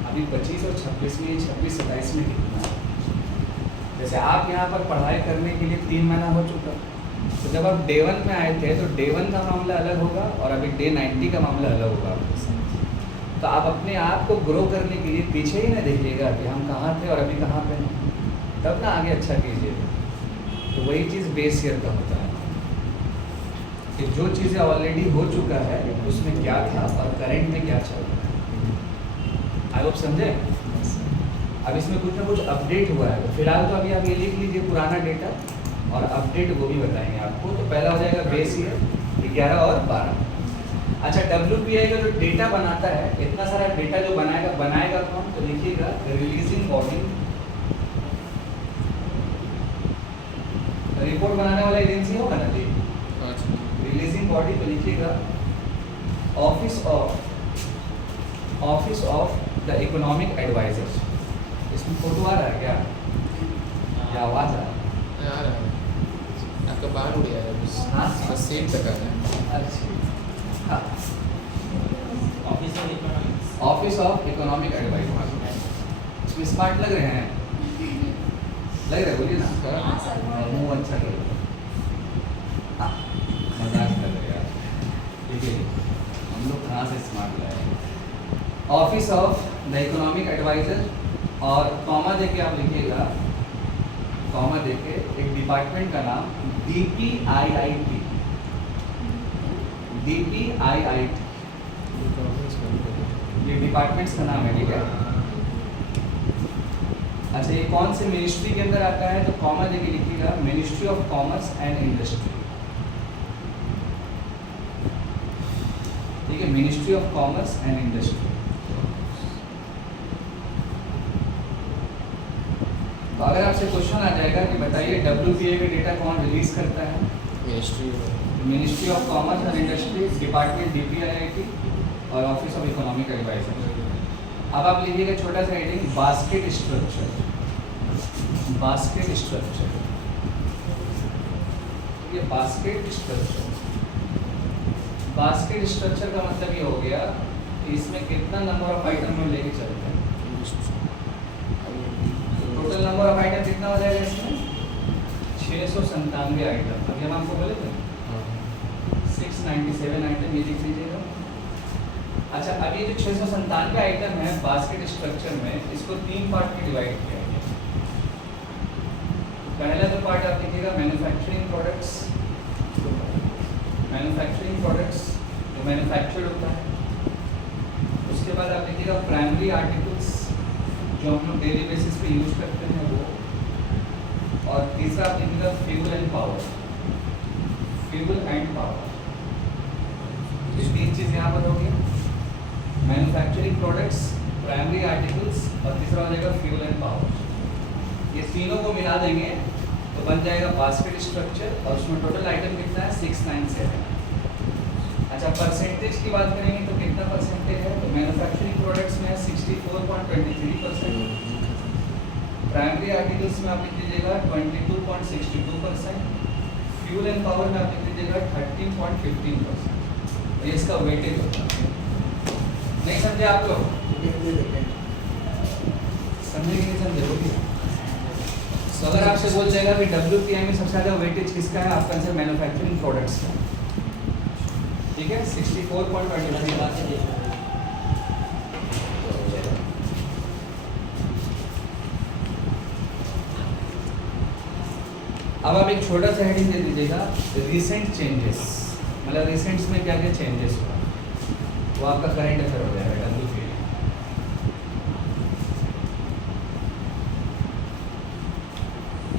अभी 25 और 26 में, 26-27 में कितना है। जैसे आप यहाँ पर पढ़ाई करने के लिए 3 महीना हो चुका, तो जब आप डे 1 में आए थे तो डे 1 का मामला अलग होगा और अभी डे 90 का मामला अलग होगा आपके साथ। तो आप अपने आप को ग्रो करने के लिए पीछे ही ना देखिएगा कि हम कहाँ थे और अभी कहाँ पे हैं, तब ना आगे अच्छा कीजिएगा। तो वही चीज़ बेस ईयर का होता है कि जो चीज़ें ऑलरेडी हो चुका है उसमें क्या था और करंट में क्या चल रहा है। आई होप समझे। अब इसमें कुछ ना कुछ अपडेट हुआ है, तो फिलहाल तो अभी आप ये लिख लीजिए पुराना डेटा और अपडेट वो भी बताएंगे आपको। तो पहला हो जाएगा बेस ईयर 11 और 12। अच्छा, WPI का जो डेटा बनाता है, इतना सारा डेटा जो बनाएगा कौन? तो लिखिएगा रिलीजिंग बॉडी, रिपोर्ट बनाने वाला एजेंसी होगा ना जी, रिलीजिंग बॉडी। तो लिखिएगा office of the economic adviser. इसमें फोटो आ रहा है क्या, या आवाज़ आ रहा है? आ रहा है, आपका बाल उड़ गया है बस। हाँ? बस सेम तक आ रहा है। अच्छा, हाँ, ऑफिस ऑफ इकोनॉमिक एडवाइजर। इसमें स्मार्ट लग रहे हैं? लग रहे, बोलिए ना। हाँ सर। मुँह अच्छा कर रहे, मजाक कर रहे यार। ठीक है, हम लोग कहाँ से स्मार्ट लाए? Office of the economic adviser और कॉमा देके आप लिखिएगा, कॉमा देके एक डिपार्टमेंट का नाम DPIIT, DPIIT, ये डिपार्टमेंट्स का नाम है, ठीक है। अच्छा, ये कौन से मिनिस्ट्री के अंदर आता है? तो कॉमा देके लिखिएगा ministry of commerce and industry, ठीक है, ministry of commerce and industry. तो अगर आपसे क्वेश्चन आ जाएगा कि बताइए WPI का डेटा कौन रिलीज करता है? Ministry of commerce and industry, department DPIIT और ऑफिस ऑफ इकोनॉमिक एडवाइजर। अब आप लीजिएगा छोटा सा heading basket structure, basket structure, ये बास्केट स्ट्रक्चर। बास्केट स्ट्रक्चर का मतलब ये हो गया कि इसमें कितना नंबर ऑफ आइटम हम लेके चलते हैं। संतानवे आइटम, अभी हम आपको बोले थे 697 आइटम, ये लिख लीजिएगा। अच्छा, अब ये जो 697 आइटम है बास्केट स्ट्रक्चर में, इसको 3 पार्ट में डिवाइड किया गया। पहला तो पार्ट आप लिखिएगा मैन्युफैक्चरिंग प्रोडक्ट्स, मैन्युफैक्चरिंग प्रोडक्ट्स जो मैन्युफैक्चर्ड होता है। उसके बाद आप लिखिएगा प्राइमरी आर्टिकल्स जो हम लोग डेली बेसिस पे यूज करते हैं वो। और तीसरा आप लिखिएगा fuel and power, fuel and power. ये 3 चीज़ यहाँ पर होगी, मैन्युफैक्चरिंग प्रोडक्ट्स, प्राइमरी आर्टिकल्स और तीसरा हो जाएगा फ्यूल एंड पावर। ये तीनों को मिला देंगे तो बन जाएगा बास्केट स्ट्रक्चर, और उसमें टोटल आइटम कितना है 697। अच्छा, परसेंटेज की बात करेंगे तो कितना परसेंटेज है, तो मैन्युफैक्चरिंग प्रोडक्ट्स में 64.23%, प्राइमरी आर्टिकल्स में आप लिख लीजिएगा 22.62%, फ्यूल एंड पावर में आप लिख लीजिएगा 13.15%। ये इसका वेटेज होता है। नहीं समझे आप लोग? समझे कि नहीं समझे? होगी। तो अगर आपसे बोल जाएगा कि WPI में सबसे ज़्यादा वेटेज किसका है, आपका आंसर मैन्युफैक्चरिंग प्रोडक्ट्स का, ठीक है, 64.23। अब आप एक छोटा सा हेडिंग दे दीजिएगा, रिसेंट चेंजेस, मतलब रिसेंट्स में क्या क्या चेंजेस हुआ, वो आपका करंट अफेयर हो जाएगा WPI।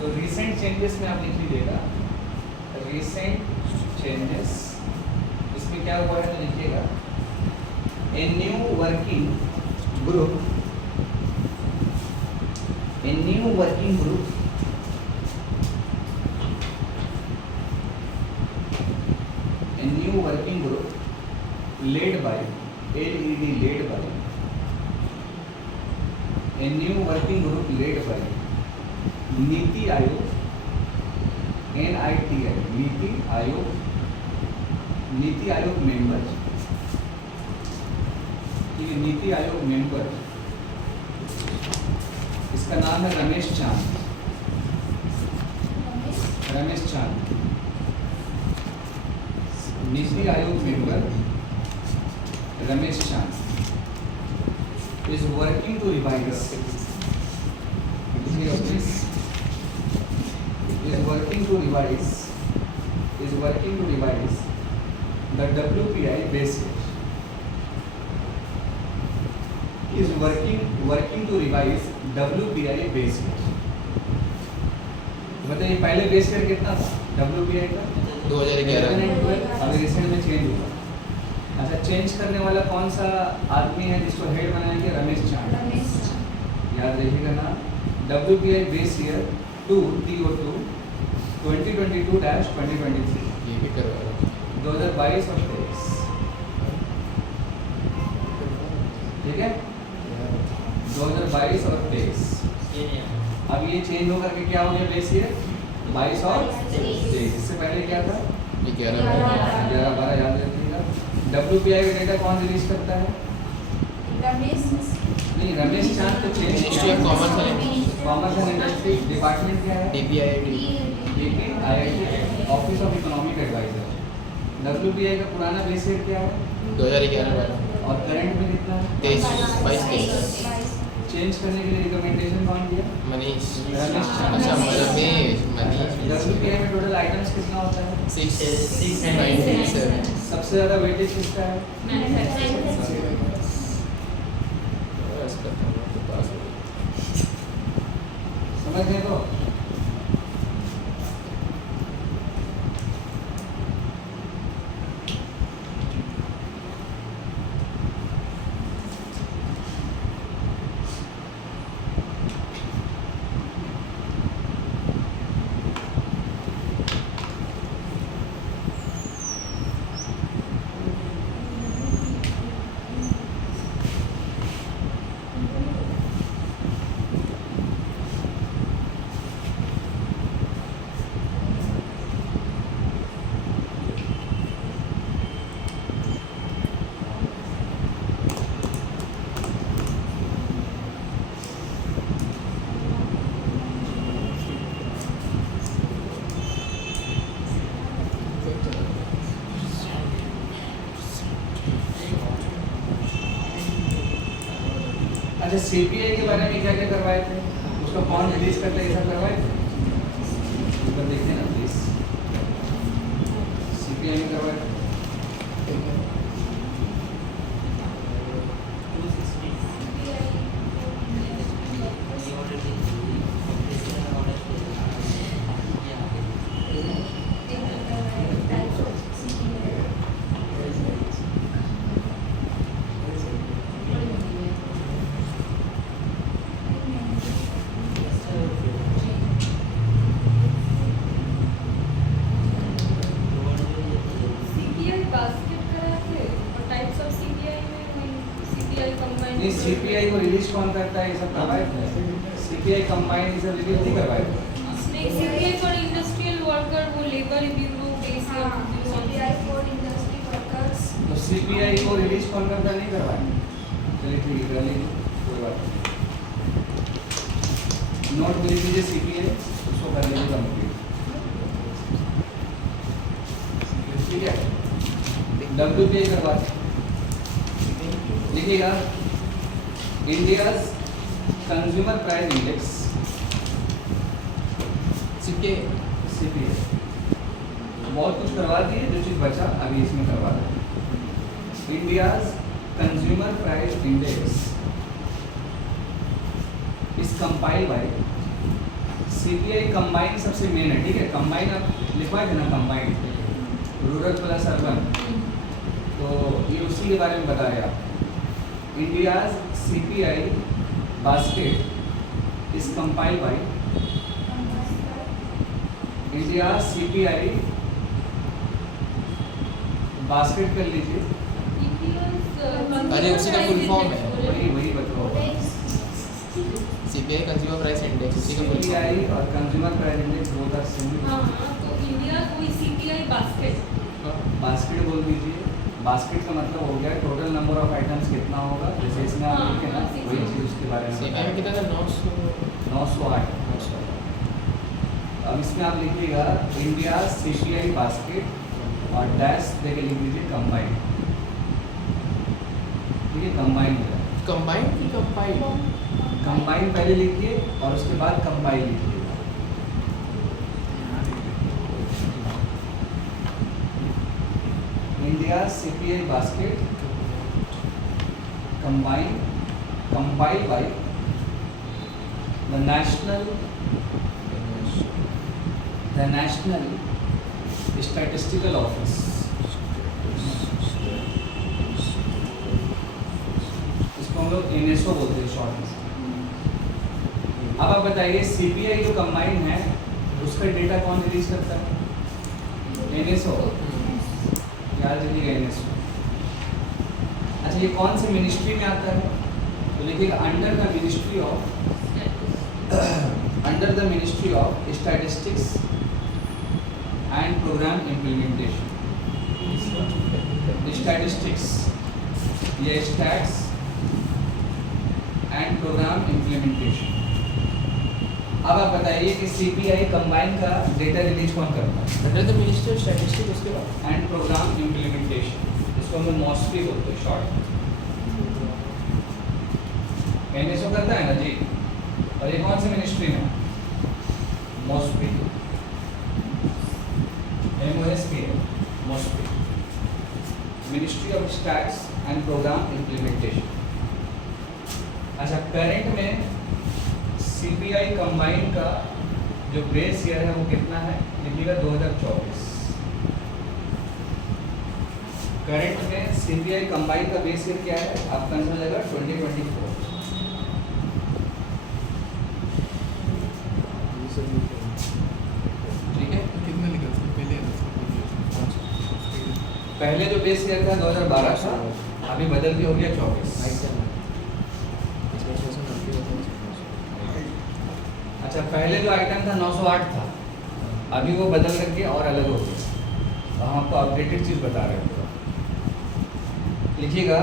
तो रिसेंट चेंजेस में आप लिख लीजिएगा रिसेंट चेंजेस, इसमें क्या हुआ है तो लिखिएगा a new working group, a new working group working group led by LED, led by a new working group led by NITI Aayog, NITI, NITI Aayog member, ठीक है, नीति आयोग मेंबर, इसका नाम है रमेश चांद, रमेश चांद, नीति आयोग मेंबर रमेश चांद is working to revise, is working to revise the WPI base rate, is working to revise WPI base rate। मतलब ये पहले बेस रेट कितना था WPI का 2011। अभी रिसेंट में चेंज हुआ। अच्छा, चेंज करने वाला कौन सा आदमी है जिसको हेड बनाएंगे, रमेश चांद, याद रखिएगा ना। WPI बेस ईयर 2 TO2 2022-2023, ये भी करवा रहा हूँ। 2022 और 23, ठीक है, 2022 और 23। अब ये चेंज होकर के क्या हो गया बेस ईयर 22 और 23। इससे पहले क्या था 11-12, याद रखिएगा। WPI का डेटा कौन रिलीज करता है? नहीं, रमेश चांद तो change ministry of commerce and industry, department क्या है? DPIIT, office of economic adviser. WPI का पुराना बेस ईयर क्या है? 2011 और करंट में कितना है? 22-23। चेंज करने के लिए रिकमेंडेशन कौन दिया? मनीष, रमेश चांद। अच्छा रमेश, मनीष। WPI में टोटल आइटम्स कितना होता है? 697। सबसे ज़्यादा वेटेज किसका है? समझ गए तो? अच्छा सीपीआई के बारे में क्या क्या करवाए थे, उसका कौन रिलीज करता है, ये सब करवाए थे, ऊपर देखते हैं ना प्लीज। सीपीआई में करवाए थे। CPI basket कराते और types of CPI में वही CPI combined नहीं सीपीआई को रिलीज कौन करता है, ये सब करवाए थे। सीपीआई कंबाइन ये सब रिलीज नहीं करवाए थे। नहीं CPI for industrial worker वो labor bureau base या CPI for industry workers. तो सीपीआई को रिलीज कौन करता है, नहीं करवाए। चलिए ठीक है, कर लीजिए, कोई बात नहीं। नोट लिख लीजिए सीपीआई, उसको कर लीजिए कंप्लीट, ठीक है। डब्ल्यूपीआई करवाते हैं। लिखिएगा India's consumer price index, CPI CPI. बहुत कुछ करवा दिए, जो चीज़ बचा अभी इसमें करवा दें। India's consumer price index is compile by CPI. Combine सबसे मेन है, ठीक है। कंबाइन आप लिखवाए थे ना, कंबाइन रूरल प्लस अर्बन, तो ये उसी के बारे में बताया। India's CPI basket is compile by India CPI basket कर लीजिए, अरे उसी का full form है। वही बताओ। सीपीआई कंज्यूमर प्राइस इंडेक्स उसी का फुल सीपीआई और consumer price index both are same. हाँ तो इंडिया कोई CPI basket बास्केट बोल दीजिए। बास्केट का मतलब हो गया टोटल नंबर ऑफ आइटम्स कितना होगा, जैसे इसमें आप लिखे ना, वही चीज़ उसके बारे में सीपीआई में कितना था 908। अब इसमें आप लिखिएगा इंडिया सीपीआई बास्केट और डैश देके लिख दीजिए कंबाइन, ठीक है। कंबाइन हो जाए, कंबाइन की कंपाइल कंबाइन पहले लिखिए और उसके बाद कंपाइल लिखिए। India CPI basket combine compile by the national statistical office. इसको हम लोग NSO बोलते हैं शॉर्ट में। अब आप बताइए सीपीआई जो कंबाइन है उसका डेटा कौन रिलीज करता है, NSO। याद रखिएगा NSO। अच्छा ये कौन से मिनिस्ट्री में आता है, तो लिखिएगा under the ministry of statistics and programme implementation. Statistics ये स्टैट्स एंड प्रोग्राम इम्प्लीमेंटेशन। अब आप बताइए कि सीपीआई कंबाइन का डेटा रिलीज कौन करता है, under the ministry of statistics उसके बाद एंड प्रोग्राम इम्प्लीमेंटेशन, इसको हम लोग मॉस्फी बोलते हैं शॉर्ट। NSO करता है ना जी, और ये कौन सी मिनिस्ट्री में, MoSPI, MOSP, MoSPI, ministry of stats and programme implementation. अच्छा करंट में सीपीआई कंबाइन का जो बेस ईयर है वो कितना है, लिखिएगा 2024। करंट में सीपीआई कंबाइन का बेस ईयर क्या है, आपका आंसर जाएगा 2024। ठीक है, कितना निकल सकता पहले पहले जो बेस ईयर था 2012 था, अभी बदल के हो गया 24। अच्छा पहले जो आइटम था 908 था, अभी वो बदल करके और अलग हो गया। तो हम आपको अपडेटेड चीज़ बता रहे हैं। लिखिएगा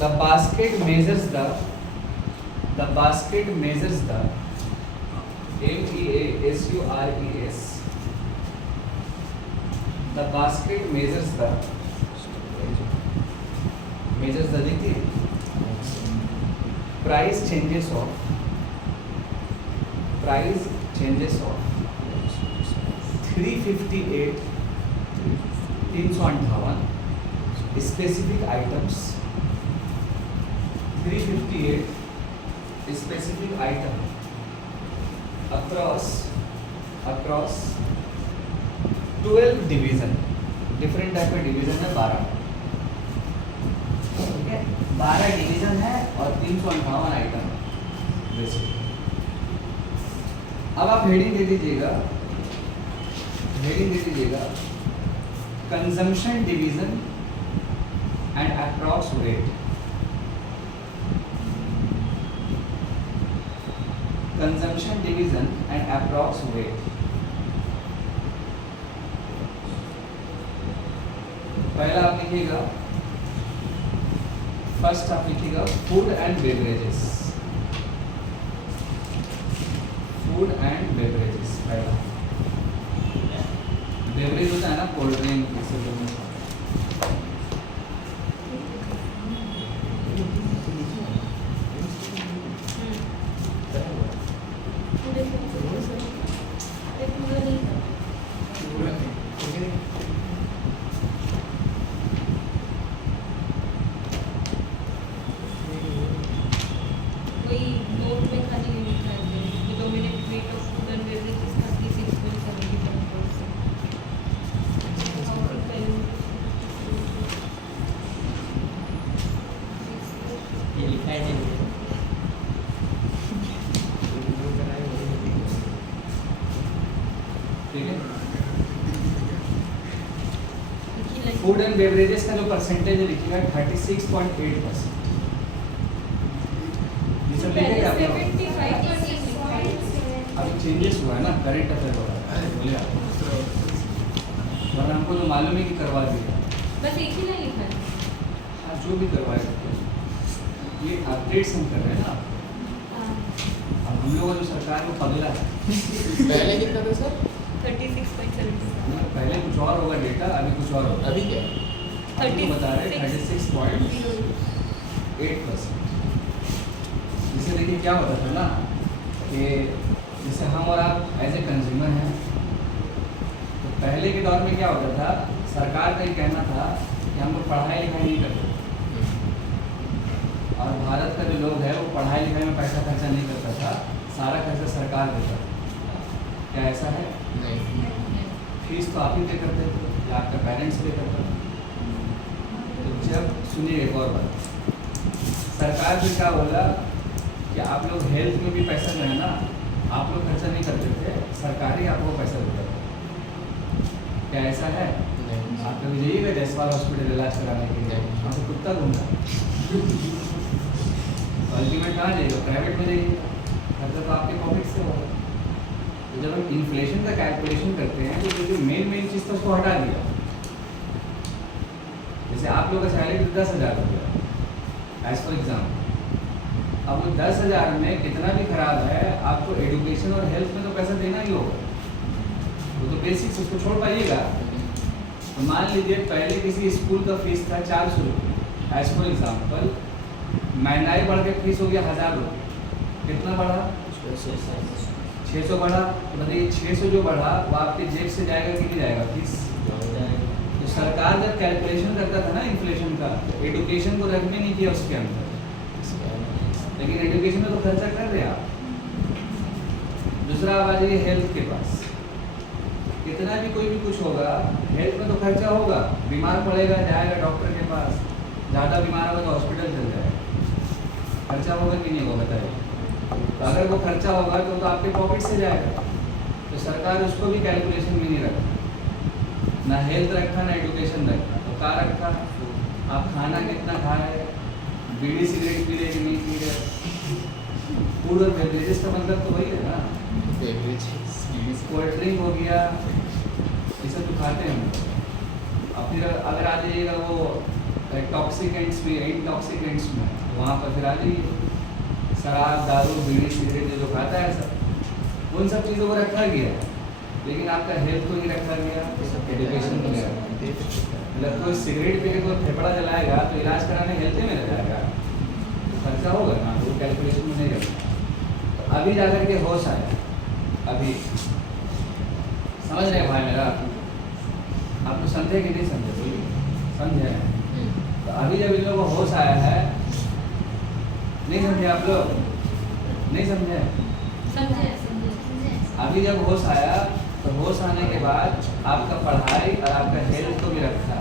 the basket measures the MEASURES the basket measures the देखिए price changes of 358 358 specific items 358 specific item across 12 division, different type का डिवीजन है 12, ठीक है, 12 डिवीजन है और 358 आइटम बेसिक। अब आप हेडिंग दे दीजिएगा consumption division and approx rate. Consumption division and approx rate. पहला आप लिखिएगा, फर्स्ट आप लिखिएगा food and beverages. Food and beverages पहला। बेवरेज होता है ना कोल्ड ड्रिंक, वही नोट में खाली नहीं लिखा है कि dominate weight of food and beverages 36.77%। ये लिखा है नहीं। ठीक है। फूड एंड बेवरेजेस का जो परसेंटेज है लिखिएगा 36.8%। ये सब लिखेगा आप लोग? अभी चेंजेस हुआ है ना, करेंट अफेयर हो रहा है, बोले आप, वरना हमको तो मालूम है कि करवा दिया। बस एक ही लाइन लिखा है। हाँ, जो भी करवाए, ये अपडेट्स हम कर रहे हैं ना। अब हम लोग जो सरकार को पगला है, पहले कितना था सर? 36.77। पहले कुछ और होगा डेटा, अभी कुछ और होगा। अभी क्या? आपको बता रहे 36.8%। जैसे देखिए क्या होता था ना कि जैसे हम और आप एज ए कंज्यूमर हैं, तो पहले के दौर में क्या होता था, सरकार का ये कहना था कि हम लोग पढ़ाई लिखाई नहीं करते, और भारत का जो लोग है वो पढ़ाई लिखाई में पैसा खर्चा नहीं करता था, सारा खर्चा सरकार देता था। क्या ऐसा है? नहीं। फीस तो आप ही पे करते थे या आपका पेरेंट्स पे करता था। तो जब सुनिए एक और बात, सरकार ने क्या बोला कि आप लोग हेल्थ में भी पैसा जो है ना, आप लोग खर्चा नहीं करते थे, सरकार ही आपको पैसा देता था। क्या ऐसा है? नहीं। आप कभी जाइएगा जयसवाल हॉस्पिटल इलाज कराने के लिए, वहाँ से कुत्ता घूमता अल्टीमेट कहाँ जाइएगा? प्राइवेट में जाइएगा, खर्चा तो आपके पॉकेट से होगा। तो जब हम इन्फ्लेशन का कैलकुलेशन करते हैं तो जो मेन चीज़ था उसको हटा दिया। जैसे आप लोग का सैलरी 10,000 रुपया एज फॉर एग्जाम्पल, अब वो 10,000 में कितना भी खराब है, आपको एजुकेशन और हेल्थ में तो पैसा देना ही होगा। वो तो बेसिक्स उसको छोड़ पाइएगा। तो मान लीजिए पहले किसी स्कूल का फीस था 400 रुपये एज फॉर एग्जाम्पल, महंगाई बढ़ के फीस हो गया 1,000 रुपये। कितना बढ़ा? 600 बढ़ा। तो बताइए 600 जो बढ़ा वो आपके जेब से जाएगा कि नहीं जाएगा फीस? तो सरकार जब कैलकुलेशन करता था ना इन्फ्लेशन का, तो एजुकेशन को रख भी नहीं किया उसके अंदर, लेकिन एजुकेशन में तो खर्चा कर रहे आप। दूसरा आ जाइए हेल्थ के पास, कितना भी कोई भी कुछ होगा, हेल्थ में तो खर्चा होगा। बीमार पड़ेगा, जाएगा डॉक्टर के पास, ज़्यादा बीमार होगा तो हॉस्पिटल चल जाएगा, खर्चा होगा कि नहीं होगा बताइए? तो अगर वो खर्चा होगा तो आपके पॉकेट से जाएगा। तो सरकार उसको भी कैलकुलेशन में नहीं रखा, ना हेल्थ रखा ना एजुकेशन रखा। तो क्या रखा? आप खाना कितना खा रहे हैं, बीड़ी सिगरेट पी रहे कि नहीं पी रहे। फूड और बेवरेजेस का मतलब तो वही है ना, कोल्ड ड्रिंक हो गया, ये सब तो खाते हैं हम। अब फिर अगर आ जाइएगा वो टॉक्सिकेंट्स में, इंटॉक्सिकेंट्स में, वहाँ पर फिर आ जाइए शराब, दारू, बीड़ी, सिगरेट जो खाता है सब, उन सब चीज़ों को रखा गया है, लेकिन आपका हेल्थ को नहीं रखा गया, एजुकेशन को नहीं रखा। मतलब कोई सिगरेट पी के कोई फेफड़ा जलाएगा तो इलाज कराने हेल्थ में लग जाएगा, खर्चा होगा ना। कैलकुलेशन में नहीं रखना। तो अभी जाकर के होश आया, अभी समझ रहे हैं भाई मेरा? आप लोग समझे कि नहीं समझे? बोलिए समझे? तो अभी जब इन लोगों को होश आया है, नहीं समझे आप लोग? नहीं समझे? समझे अभी जब होश आया तो होश आने के बाद आपका पढ़ाई और आपका हेल्थ को भी रखा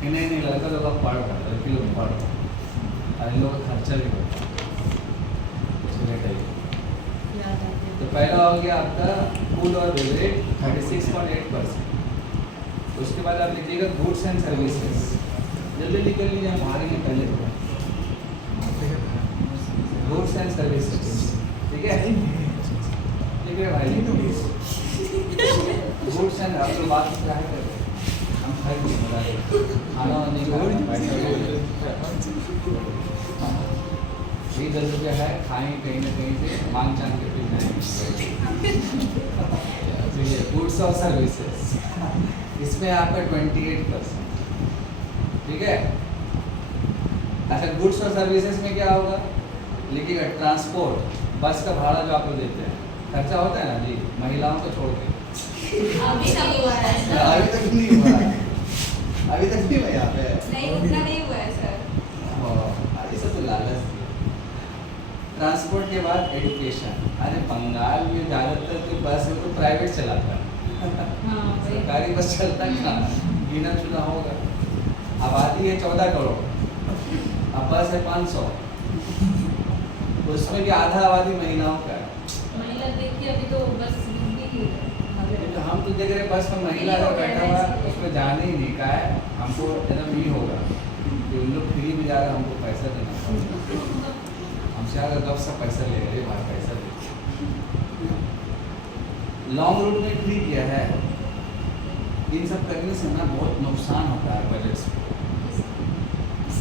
कि नहीं लड़का लोग पढ़ रहा, लड़की लोग पढ़ रहा, और इन लोगों का खर्चा भी होता है। तो पहला हो गया आपका फूड और बेवरेज 36.8%। उसके बाद आप लिखिएगा गुड्स एंड सर्विसेज। जल्दी जल्दी कर लीजिए, हम भागेंगे पहले तो। गुड्स एंड सर्विसेज, ठीक है? लिखिए भाई, गुड्स एंड, आप लोग बात क्या है कर रहे हैं? हम खाई खाना नहीं खा रहे, 10 रुपया है, खाएं कहीं ना कहीं से मांग चांग के पी जाएंगे। गुड्स और सर्विसेज, इसमें आपका 28%, ठीक है? अच्छा, गुड्स और सर्विसेज में क्या होगा? लिखिएगा ट्रांसपोर्ट, बस का भाड़ा जो आप लोग देते हैं, खर्चा होता है ना जी, महिलाओं को छोड़ के। अभी तक हुआ है सर। अभी तक नहीं हुआ, अभी तक नहीं हुआ यहाँ पे। नहीं, उतना नहीं हुआ है सर। अभी सब तो लालच। ट्रांसपोर्ट के बाद एजुकेशन। अरे बंगाल में ज़्यादातर तो बस है तो प्राइवेट चलाता है, सरकारी बस चलता कहाँ? गिना चुना होगा। आबादी है 14 करोड़, अब बस है 500, उसमें भी आधा आबादी महिलाओं का है। महिला देख के अभी तो बस तो हम तो देख रहे बस में महिला अगर बैठा हुआ है उसमें जाने ही नहीं का है। हमको एकदम ये होगा कि उन लोग फ्री में जा रहे, हमको पैसा देना पड़ेगा। हमसे अगर गप से पैसा ले रहे भाई, पैसा दे। लॉन्ग रूट में फ्री किया है। इन सब करने से ना बहुत नुकसान होता है बजट से,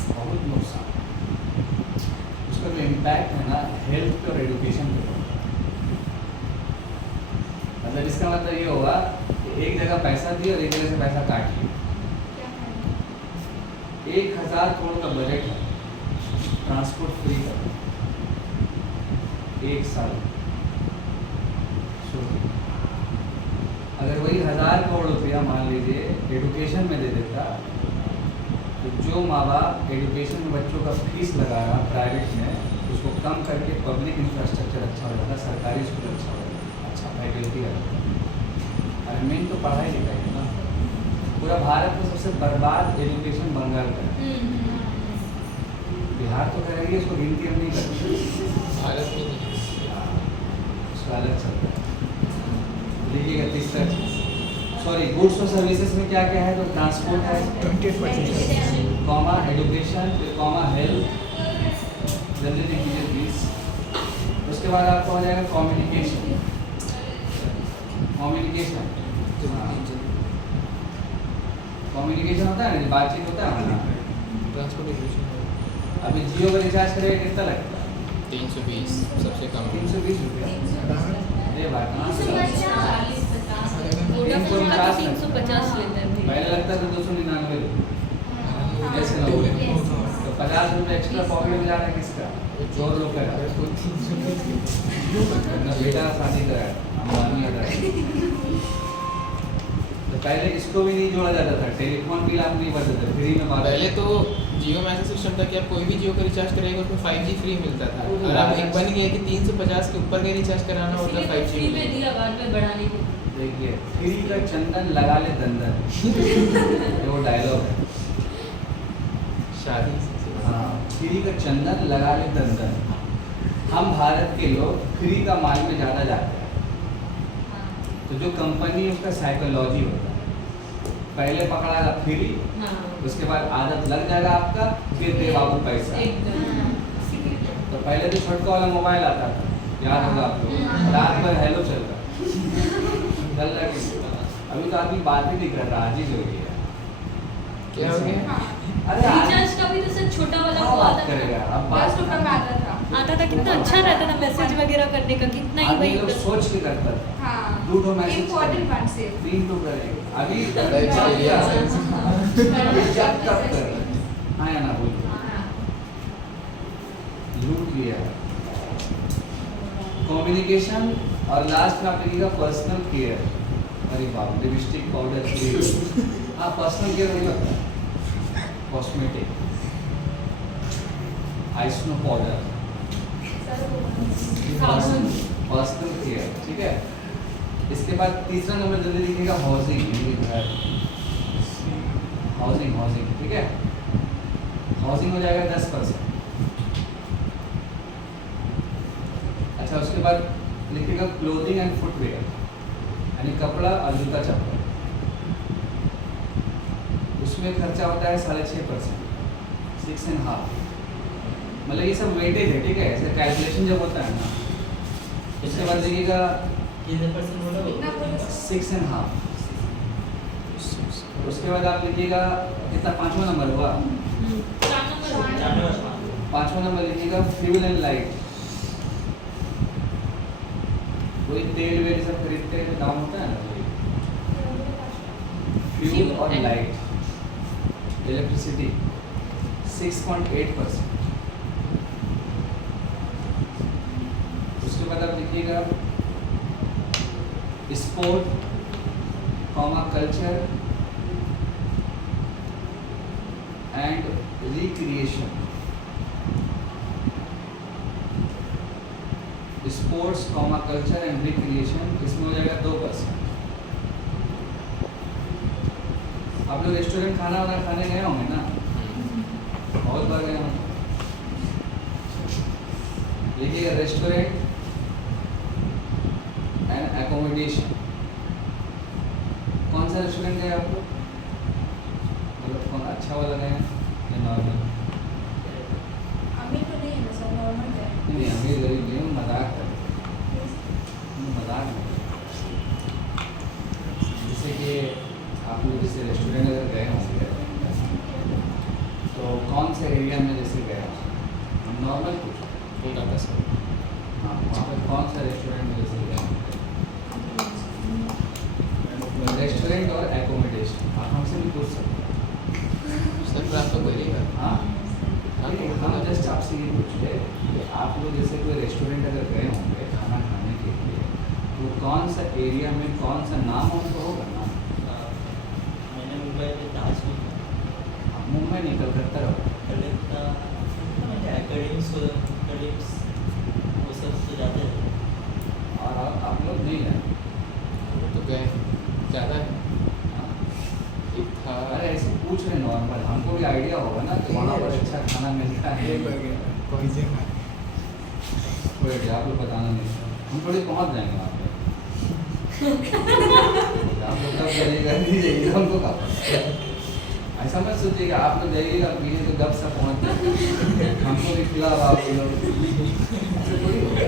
बहुत नुकसान। उसका जो इम्पैक्ट है ना हेल्थ पे और एजुकेशन पे पड़ता है। मतलब इसका मतलब ये होगा कि एक जगह पैसा दिए और एक जगह से पैसा काट लिया। 1000 करोड़ का बजट है ट्रांसपोर्ट फ्री का, 1 साल। अगर वही 1000 करोड़ रुपया मान लीजिए एजुकेशन में दे देता, तो जो माँ बाप एजुकेशन में बच्चों का फीस लगा रहा प्राइवेट में, उसको कम करके पब्लिक इंफ्रास्ट्रक्चर अच्छा हो जाता, सरकारी स्कूल अच्छा हो जाता, अच्छा फैकल्टी है। अरे मेन तो पढ़ाई लिखाई है ना। पूरा भारत में सबसे बर्बाद एजुकेशन बंगाल का है। बिहार तो करेगी, उसको गिनती हम नहीं करते, भारत में नहीं। उसका अलग चलता है। लीजिएगा तीसरा चीज, सॉरी गुड्स और सर्विसेज में क्या क्या है? तो ट्रांसपोर्ट है, 28%, कॉमा एजुकेशन, कॉमा हेल्थ, जल्दी लिखिए प्लीज। उसके बाद आपको हो जाएगा कम्युनिकेशन। कम्युनिकेशन कम्युनिकेशन होता है ना, बातचीत होता है ना। ट्रांसपोर्टेशन अभी जियो का रिचार्ज करेगा कितना लगता है? 320 सबसे कम। 320 रुपया। अरे भाई कहाँ से? 350 लेते हैं। पहले लगता था 299 रुपये, कैसे ना हो? तो 50 रुपये एक्स्ट्रा पॉकेट में जा रहा है किसका? चोर लोग का। अपना बेटा शादी कराया, अंबानी हटाया। तो पहले इसको भी नहीं जोड़ा जाता था, टेलीफोन बिल आप नहीं भरते थे, फ्री में बात। पहले तो जियो में ऐसा सिस्टम था कि आप कोई भी जियो का रिचार्ज करेगा उसमें 5G फ्री मिलता था, और अब एक बन गया कि 350 के ऊपर का रिचार्ज कराना होता है 5G फ्री में दिया बाद में बढ़ाने को। देखिए फ्री का चंदन लगा ले दंदन, ये वो डायलॉग है। शादी से। हाँ, फ्री का चंदन लगा ले दंदन। हम भारत के लोग फ्री का माल में ज़्यादा जाते हैं। तो जो कंपनी है उसका साइकोलॉजी होता है, पहले पकड़ाएगा फ्री, उसके बाद आदत लग जाएगा आपका, फिर दे बाबू पैसा। तो पहले तो छोटका वाला मोबाइल आता था, याद होगा आप लोग, रात भर हेलो चल रहा चल रहा कि अभी तो आदमी बात ही नहीं कर रहा, आज ही जो गया। क्या हो गया? अरे रिचार्ज का भी तो सर छोटा वाला क्या वो बात आता करेगा था। अब 10 रुपये में आता था। आता था, कितना अच्छा रहता था मैसेज वगैरह करने का, कितना ही आदमी वही लोग सोच के करता था, हाँ, 2 मैसेज इम्पोर्टेंट वन से। 3 तो करेगा अभी एक्सपीरियंस। हाँ या ना बोल। लूट लिया है। कम्युनिकेशन और लास्ट में आप लिखिएगा पर्सनल केयर। अरे बाप, लिपस्टिक पाउडर हाँ पर्सनल केयर नहीं होता है, कॉस्मेटिक, आइसनो पाउडर, पर्सनल केयर, ठीक है। इसके बाद तीसरा नंबर जल्दी लिखिएगा हाउसिंग, हाउसिंग हाउसिंग, ठीक है। हाउसिंग हो जाएगा 10%। अच्छा, उसके बाद लिखिएगा क्लोथिंग एंड फुटवेयर, यानी कपड़ा और जूता चप्पल, उसमें खर्चा होता है 6.5%, 6.5। मतलब ये सब वेटेज है, ठीक है। ऐसे कैलकुलेशन जब होता है ना, उसके बाद देखिएगा कितने परसेंट बोला वो? कितना बोला? 6.5। उसके बाद आप लिखिएगा कितना, 5वां नंबर हुआ, 5वां नंबर लिखिएगा फ्यूल एंड लाइट। कोई तेल वेल सब खरीदते हैं, दाम होता है ना, फ्यूल और लाइट, इलेक्ट्रिसिटी 6.8%। उसके बाद आप लिखिएगा sport, culture and recreation. Sports, culture and recreation, इसमें हो जाएगा 2%। आप लोग रेस्टोरेंट खाना वाना खाने गए होंगे ना, बहुत बार गए होंगे। लिखिएगा रेस्टोरेंट एंड एकोमोडेशन। कौन सा रेस्टोरेंट गए आप लोग, मतलब कौन अच्छा वाला गए या नॉर्मल? अमीर तो नहीं है ना सर, नॉर्मल है। नहीं, अमीर गरीब नहीं, मजाक कर, मजाक नहीं। जैसे कि आप लोग जैसे रेस्टोरेंट अगर गए होंगे तो कौन से एरिया में जैसे गए, हम नॉर्मल पूछ, हाँ वहाँ पर कौन सा रेस्टोरेंट में जैसे गए, रेस्टोरेंट और एकोमोडेशन आप हमसे भी पूछ सकते हैं। सर आप तो करिएगा। हाँ हम जस्ट आपसे ये पूछे कि आप लोग जैसे कोई रेस्टोरेंट अगर गए होंगे खाना खाने के लिए, तो कौन सा एरिया में कौन सा नाम उनको होगा ना? मैंने मुंबई में ताज में मुंबई नहीं, कलकत्ता होगा। कलकत्ता एकेडमिक्स वो सब तो जाते हैं। और आप लोग नहीं गए? तो गए ज़्यादा है। हाँ। एक था अरे ऐसे पूछ रहे नॉर्मल, हमको भी आइडिया होगा ना कि वहाँ पर अच्छा खाना मिलता है। कोई आप लोग बताना नहीं, हम थोड़ी पहुँच जाएंगे वहाँ पे। आप लोग कब जाइएगा, नहीं जाइएगा, हमको कब पता। ऐसा मत सोचिएगा आप लोग जाइएगा पीने तो गप सा पहुँच जाए, हमको भी खिला आप लोग, ऐसा थोड़ी होगा।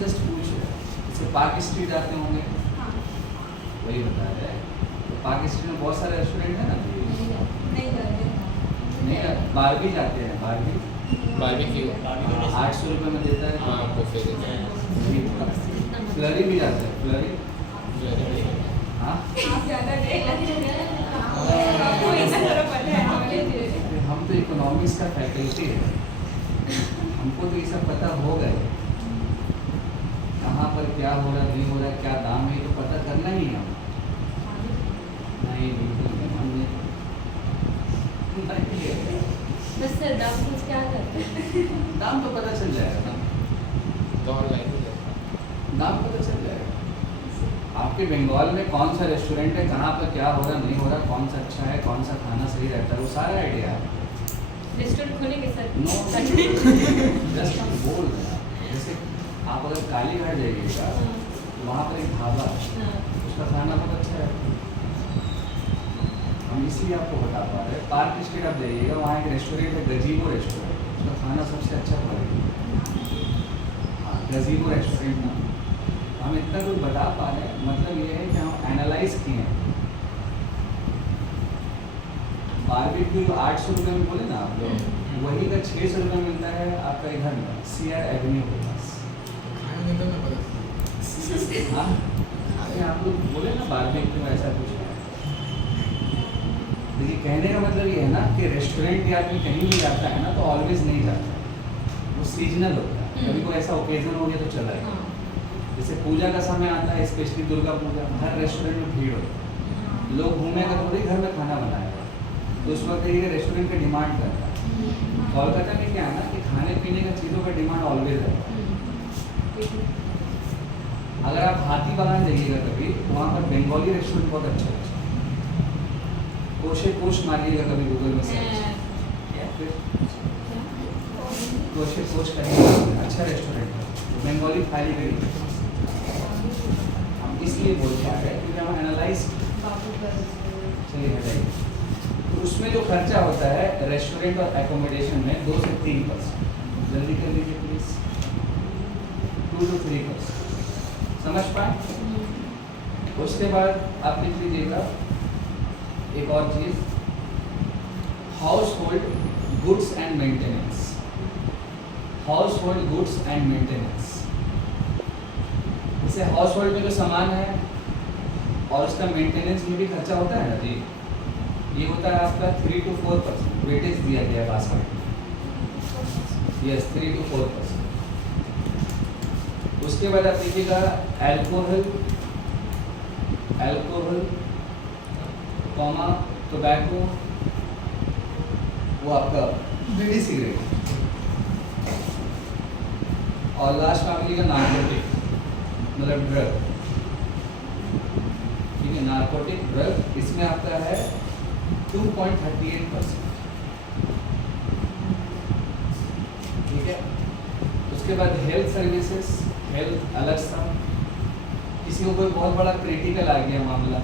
जस्ट पूछ रहे, जैसे पार्क स्ट्रीट जाते होंगे, हाँ, वही बता रहे हैं। तो पार्क स्ट्रीट में बहुत सारे रेस्टोरेंट है ना, नहीं जाते। नहीं बारबी जाते हैं, बारबी बारबेक्यू। 800 रुपये में देता है। हाँ बुफे देते हैं। फ्लरी भी जाते हैं, फ्लरी। हाँ आप ज़्यादा गए लग रहे हैं। आपको इतना थोड़ा पता है, हमें हम तो इकोनॉमिक्स का फैकल्टी है, हमको तो ये सब पता हो गए, कहाँ पर क्या हो रहा नहीं हो रहा, क्या दाम है, ये तो पता करना ही है हम। नहीं बिल्कुल नहीं, हम नहीं। बस सर दाम कुछ क्या करते हैं? दाम तो पता चल जाएगा ना, तो ऑनलाइन ही जाता है। दाम पता चल जाएगा। आपके बंगाल में कौन सा रेस्टोरेंट है, कहाँ पर क्या हो रहा नहीं हो रहा, कौन सा अच्छा है, कौन सा खाना सही रहता है, वो सारा आइडिया है। रेस्टोरेंट खोलेंगे सर? नो जस्ट हम बोल रहे हैं, जैसे आप अगर कालीघाट जाइएगा तो वहाँ पर एक ढाबा है, उसका खाना बहुत अच्छा है, हम इसलिए आपको बता पा रहे हैं। पार्क स्ट्रीट आप जाइएगा, वहाँ एक रेस्टोरेंट है गजीबो रेस्टोरेंट, उसका खाना सबसे अच्छा क्वालिटी है। हाँ गजीबो रेस्टोरेंट ना, हम इतना कुछ बता पा रहे हैं, मतलब ये है कि हम एनालाइज किए हैं। बारबेक्यू 800 रुपये में बोले ना आप लोग, वही का 600 रुपये मिलता है आपका इधर में CR एवेन्यू के पास। हाँ अरे आप लोग बोले ना बारबेक्यू ऐसा कुछ है। देखिए कहने का मतलब ये है ना कि रेस्टोरेंट या आदमी कहीं भी जाता है ना तो ऑलवेज नहीं जाता है, सीजनल होता है, कभी कोई ऐसा ओकेजन हो गया तो चला गया। जैसे पूजा का समय आता है, स्पेशली दुर्गा पूजा, हर रेस्टोरेंट में भीड़ होती है, लोग घूमेगा थोड़ी घर में खाना बनाएगा, तो उस वक्त ये रेस्टोरेंट का डिमांड करता है। कोलकाता में क्या है ना कि खाने पीने का चीज़ों का डिमांड ऑलवेज है। अगर आप हाथी बागान जाइएगा कभी तो वहाँ पर बंगाली रेस्टोरेंट बहुत अच्छा है, कोश मारिएगा कभी गूगल में सर्च, कोश करिएगा, अच्छा रेस्टोरेंट है, बंगाली थाली करिए। हम इसलिए बोल पा रहे हैं क्योंकि हम एनालाइज, चलिए हटाइए। तो उसमें जो खर्चा होता है रेस्टोरेंट और एकोमोडेशन में 2 से 3%, जल्दी कर लीजिए प्लीज, 2 to 3%, समझ पाए। उसके बाद आप लिख लीजिएगा एक और चीज, house hold goods and maintenance, house hold goods and maintenance. जैसे हाउस होल्ड में जो सामान है और उसका मेंटेनेंस में भी खर्चा होता है ना जी, ये होता है आपका 3 to 4%, वेटेज दिया गया है बास्केट में, यस 3 to 4%। उसके बाद आप देखिएगा अल्कोहल कॉमा टोबैको, वो आपका बीड़ी सिगरेट, और लास्ट में आप लिखिएगा नार्कोटिक, मतलब ड्रग, ठीक है, नार्कोटिक ड्रग, इसमें आपका है 2.38%, ठीक है। उसके बाद हेल्थ सर्विसेज, हेल्थ अलग सा, किसी को कोई बहुत बड़ा क्रिटिकल आ गया मामला,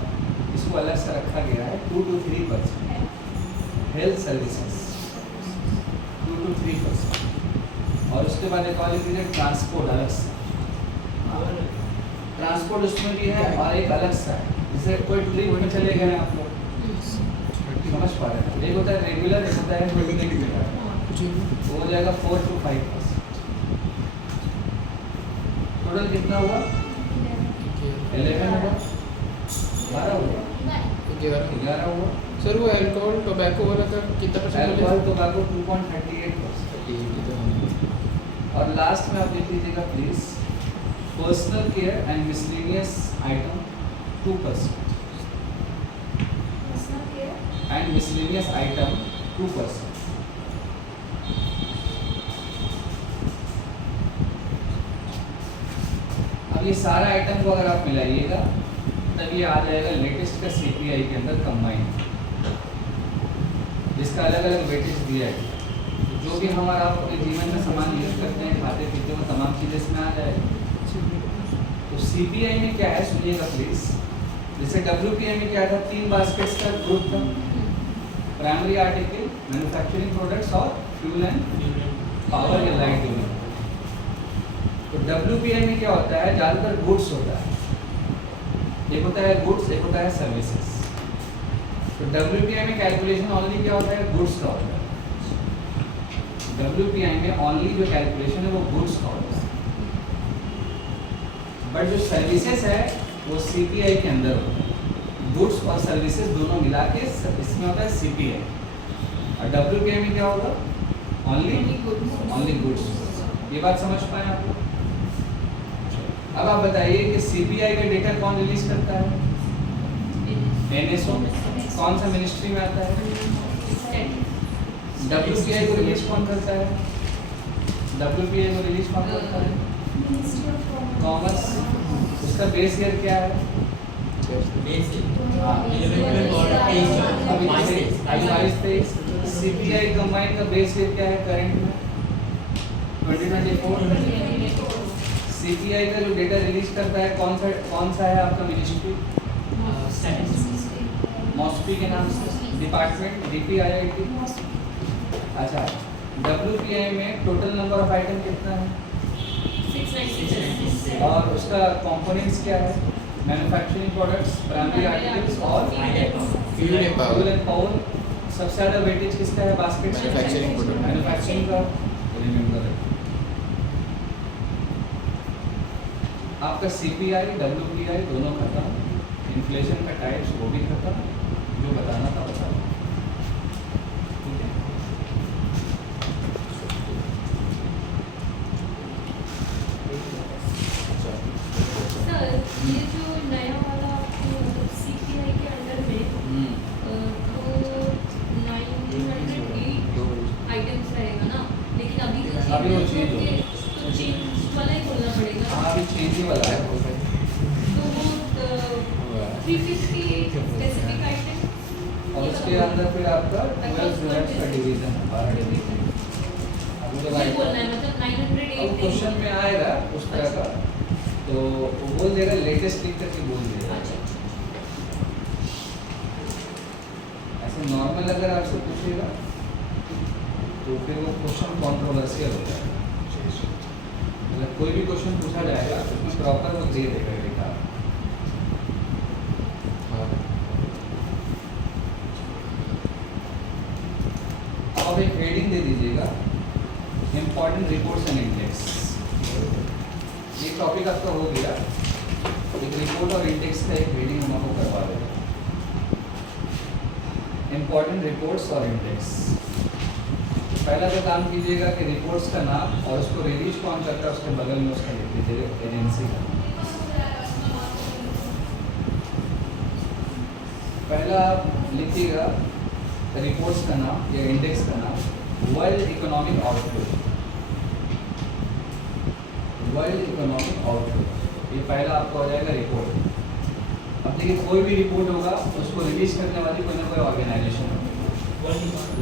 इसको अलग से रखा गया है 2 to 3%, हेल्थ सर्विसेज 2 to 3%। और उसके बाद एक और लिखिए ट्रांसपोर्ट अलग सा, ट्रांसपोर्ट उसमें भी है और एक अलग सा है, जैसे कोई ट्रिप में चले गए आप लोग, समझ पा रहे हैं, एक होता है रेगुलर, एक होता है वो हो जाएगा 4 to 5%। टोटल कितना हुआ? 11 हुआ, 12 हुआ, 11 हुआ। सर वो अल्कोहल टोबैको वाला का कितना परसेंट? Alcohol tobacco 2.38%। और लास्ट में आप देख लीजिएगा please, personal care and miscellaneous item 2%, and miscellaneous item 2%। अब ये सारा आइटम को अगर आप मिलाइएगा तब ये आ जाएगा लेटेस्ट का सीपीआई के अंदर कंबाइंड, जिसका अलग अलग वेटेज दिया है। जो भी हमारा आप अपने जीवन में सामान यूज करते हैं, खाते पीते हैं, तमाम चीज़ें इसमें आ जाएगी। तो सीपीआई में क्या है सुनिएगा प्लीज, जैसे डब्ल्यूपीआई में क्या था, 3 बास्केट्स का ग्रुप था, प्राइमरी आर्टिकल, मैन्युफैक्चरिंग प्रोडक्ट्स और फ्यूल एंड पावर या लाइट यूनिट। तो डब्ल्यूपीआई में क्या होता है, ज़्यादातर गुड्स होता है, एक होता है गुड्स, एक होता है सर्विसेज। तो डब्ल्यूपीआई में कैलकुलेशन ओनली क्या होता है, गुड्स का होता है। डब्ल्यूपीआई में ओनली जो कैलकुलेशन है वो गुड्स का होता है, बट जो सर्विसेज है वो सीपीआई के अंदर होता है। गुड्स और सर्विसेज दोनों मिला के इसमें होता है सीपीआई, और डब्ल्यूपीआई में क्या होगा, ओनली गुड्स। ये बात समझ पाए आप लोग? अब आप बताइए कि सीपीआई का डेटा कौन रिलीज करता है, एनएसओ, कौन सा मिनिस्ट्री में आता है? डब्ल्यूपीआई को रिलीज कौन करता है? डब्ल्यूपीआई को रिलीज कौन करता है? कॉमर्स। उसका बेस ईयर क्या है? सीपीआई कंबाइन का बेस ईयर क्या है करंट में? 2024। सीपीआई का जो डेटा रिलीज करता है कौन सा है आपका मिनिस्ट्री? मॉस्पी के नाम से डिपार्टमेंट, डीपीआईआईटी। अच्छा, डब्ल्यूपीआई में टोटल नंबर ऑफ आइटम कितना है? 696। और उसका कंपोनेंट्स क्या है? मैन्युफैक्चरिंग प्रोडक्ट्स, प्राइमरी आर्टिकल्स और फ्यूल एंड पावर। सबसे ज़्यादा वेटेज किसका है बास्केट? मैन्युफैक्चरिंग प्रोडक्ट, मैन्युफैक्चरिंग का। रिमेंबर आपका सीपीआई डब्ल्यूपीआई दोनों खत्म, इन्फ्लेशन का टाइप्स वो भी खत्म, जो बताना था बता। ठीक है, होगी। तो चेंज वाला ही बोलना पड़ेगा। हाँ अभी चेंज ही वाला है। तो वो 350 स्पेसिफिक आइटम और उसके अंदर फिर आपका 12 यूनिट्स का डिवीजन है, 12 डिवीजन। अभी जब ये बोलना आएगा है मतलब 908 अब क्वेश्चन में आएगा उस तरह का, तो वो बोल देगा लेटेस्ट लिख करके बोल देगा। अच्छा ऐसे नॉर्मल अगर आपसे पूछेगा तो फिर वो क्वेश्चन कॉन्ट्रोवर्शियल होता है। मतलब कोई भी क्वेश्चन पूछा जाएगा उसमें प्रॉपर वो दे देगा लिखा। अब एक हेडिंग दे दीजिएगा, इम्पोर्टेंट रिपोर्ट्स एंड इंडेक्स। ये टॉपिक आपका हो गया। एक रिपोर्ट और इंडेक्स का एक हेडिंग हम आपको करवा देगा, इम्पोर्टेंट रिपोर्ट्स और इंडेक्स। पहला तो काम कीजिएगा कि रिपोर्ट्स का नाम और उसको रिलीज कौन करता है उसके बगल में उसका लिख दीजिएगा एजेंसी का। पहला आप लिखिएगा रिपोर्ट्स का नाम या इंडेक्स का नाम world economic outlook. World economic outlook ये पहला आपका हो जाएगा रिपोर्ट। अब देखिए कोई भी रिपोर्ट होगा उसको रिलीज करने वाली कोई ना कोई ऑर्गेनाइजेशन होगी।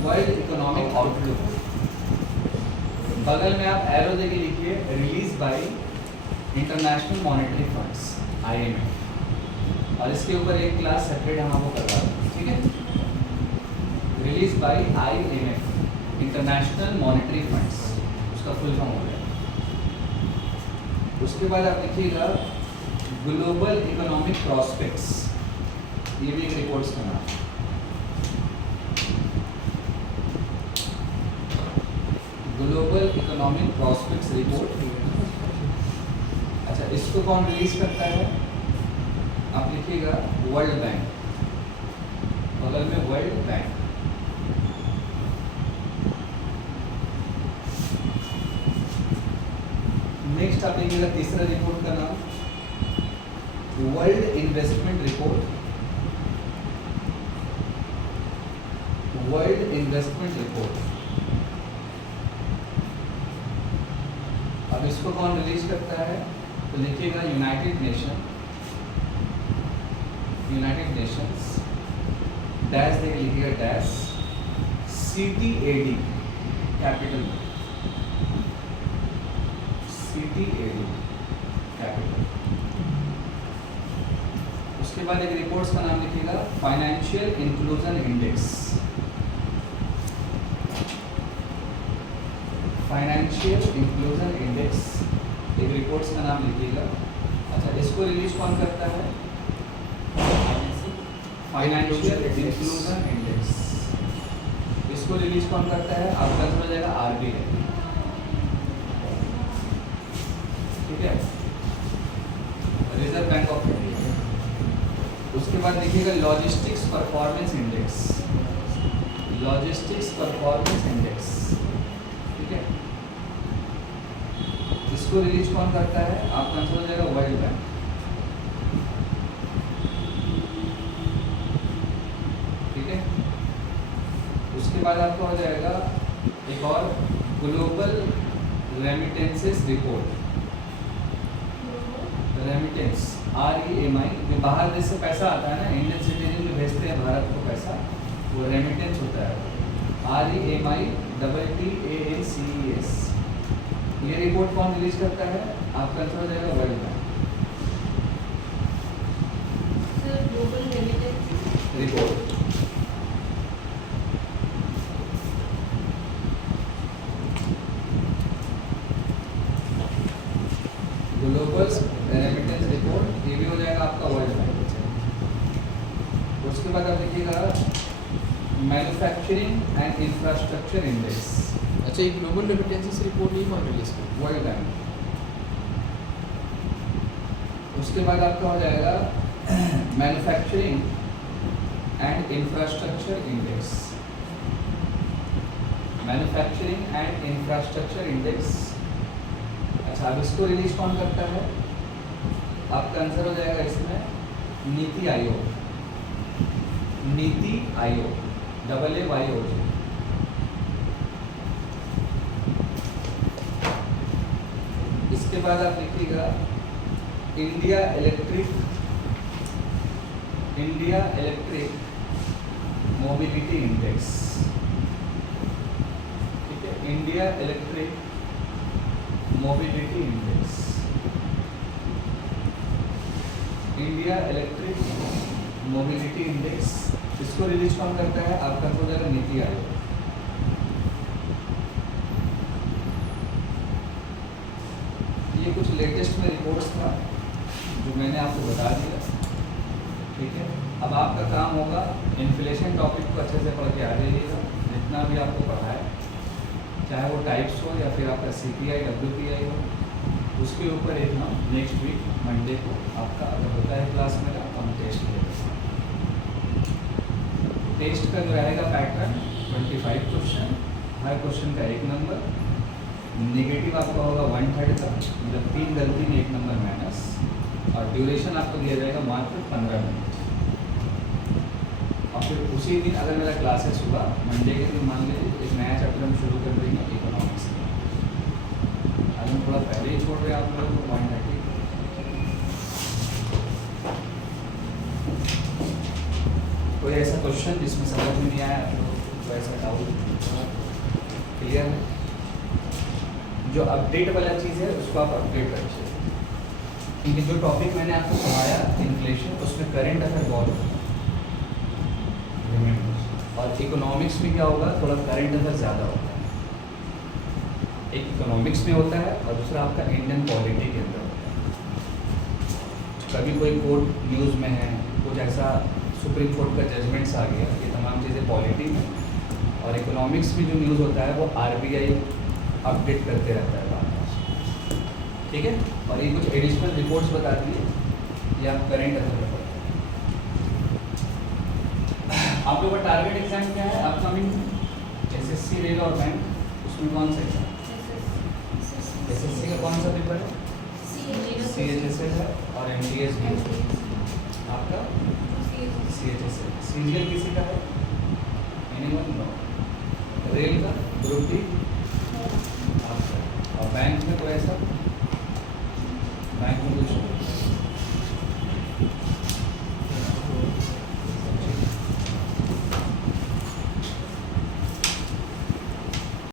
वर्ल्ड इकोनॉमिक आउटलुक बगल में आप एरो देके लिखिए release by international monetary funds IMF, और इसके ऊपर एक क्लास सेपरेट हम आपको करवा देंगे, ठीक है। Release by IMF international monetary funds, उसका फुल फॉर्म हो गया। उसके बाद आप लिखिएगा ग्लोबल इकोनॉमिक प्रॉस्पेक्ट्स, ये भी एक रिपोर्ट्स का नाम है। Global economic prospects report. अच्छा इसको कौन रिलीज करता है? आप लिखिएगा वर्ल्ड बैंक, बगल में वर्ल्ड बैंक। नेक्स्ट आप लिखिएगा तीसरा रिपोर्ट का नाम world investment report. World investment report. अब इसको कौन रिलीज करता है? तो लिखिएगा यूनाइटेड नेशंस डैश देके लिखिएगा dash CTAD capital, CTAD capital. उसके बाद एक रिपोर्ट्स का नाम लिखिएगा financial inclusion index. Financial inclusion index एक रिपोर्ट्स का नाम लिखिएगा। अच्छा इसको रिलीज कौन करता है? Financial inclusion index. इसको रिलीज कौन करता है? आपका आंसर हो जाएगा RBI, ठीक है, रिजर्व बैंक ऑफ इंडिया। उसके बाद लिखिएगा logistics performance index. Logistics performance index, ठीक है। इसको रिलीज कौन करता है? आपका आंसर हो जाएगा वर्ल्ड बैंक, ठीक है। उसके बाद आपका हो जाएगा एक और global remittances report. Remittance REMI, जो बाहर देश से पैसा आता है ना, इंडियन सिटीजन जो भेजते हैं भारत को पैसा, वो रेमिटेंस होता है। REMI TTANCES। ये रिपोर्ट कौन रिलीज करता है? आपका आंसर हो जाएगा world bank sir global remittance report. Global remittance report ये भी हो जाएगा आपका वर्ल्ड बैंक। उसके बाद आप देखिएगा मैन्युफैक्चरिंग एंड इंफ्रास्ट्रक्चर इंडेक्स। अच्छा ये ग्लोबल रेमिटेंसेस रिपोर्ट नहीं कौन रिलीज कर? World bank. उसके बाद आपका हो जाएगा manufacturing and infrastructure index. Manufacturing and infrastructure index. अच्छा अब इसको रिलीज कौन करता है? आपका आंसर हो जाएगा इसमें नीति आयोग। नीति आयोग AAYOG। इसके बाद आप लिखिएगा इंडिया इलेक्ट्रिक मोबिलिटी इंडेक्स। ठीक है, India electric mobility index, India electric mobility index. इसको रिलीज कौन करता है? आपका हो जाएगा नीति आयोग। ये कुछ लेटेस्ट में रिपोर्ट्स था जो मैंने आपको बता दिया। ठीक है, अब आपका काम होगा इन्फ्लेशन टॉपिक को अच्छे से पढ़ के आ जाइएगा, जितना भी आपको पढ़ाए, चाहे वो टाइप्स हो या फिर आपका CPI WPI हो। उसके ऊपर एक हम नेक्स्ट वीक मंडे को आपका अगर होता है क्लास मेरा तो हम टेस्ट लेंगे। टेस्ट का जो रहेगा पैटर्न 25 क्वेश्चन, हर क्वेश्चन का 1 नंबर, नेगेटिव आपका होगा 1/3 का, मतलब 3 गलती में 1 नंबर माइनस, और ड्यूरेशन आपको दिया जाएगा मात्र 15 मिनट। और फिर उसी दिन अगर मेरा क्लासेस हुआ मंडे के दिन, मान लीजिए एक नया चैप्टर हम शुरू कर देंगे इकोनॉमिक्स में। आज हम थोड़ा पहले ही छोड़ रहे हैं आप लोगों को 1:30। कोई ऐसा क्वेश्चन जिसमें समझ में नहीं आया आप लोगों को, कोई ऐसा डाउट? क्लियर है? जो अपडेट वाला चीज़ है उसको आप अपडेट रखिए, क्योंकि जो टॉपिक मैंने आपको पढ़ाया इन्फ्लेशन, उसमें करंट अफेयर बहुत होता है। और इकोनॉमिक्स में क्या होगा, थोड़ा करंट अफेयर ज़्यादा होता है। एक इकोनॉमिक्स में होता है और दूसरा आपका इंडियन पॉलिटी के अंदर होता है। कभी कोई कोर्ट न्यूज़ में है, कुछ ऐसा सुप्रीम कोर्ट का जजमेंट्स आ गया, ये तमाम चीज़ें पॉलिटी में। और इकोनॉमिक्स में जो न्यूज़ होता है वो RBI अपडेट करते रहता है बार बार। ठीक है, और ये कुछ एडिशनल रिपोर्ट्स बता दिए, ये आप करेंट अफेयर में पढ़ते हैं। आप लोगों का टारगेट एग्जाम क्या है अपकमिंग? SSC रेल और बैंक, उसमें कौन सा एग्जाम? SSC का कौन सा पेपर है? CHSL है और MTS भी है। आपका CHSL। CGL किसी का है? Minimum no. रेल का ग्रुप डी आपका। और बैंक में कोई ऐसा? बैंक में कुछ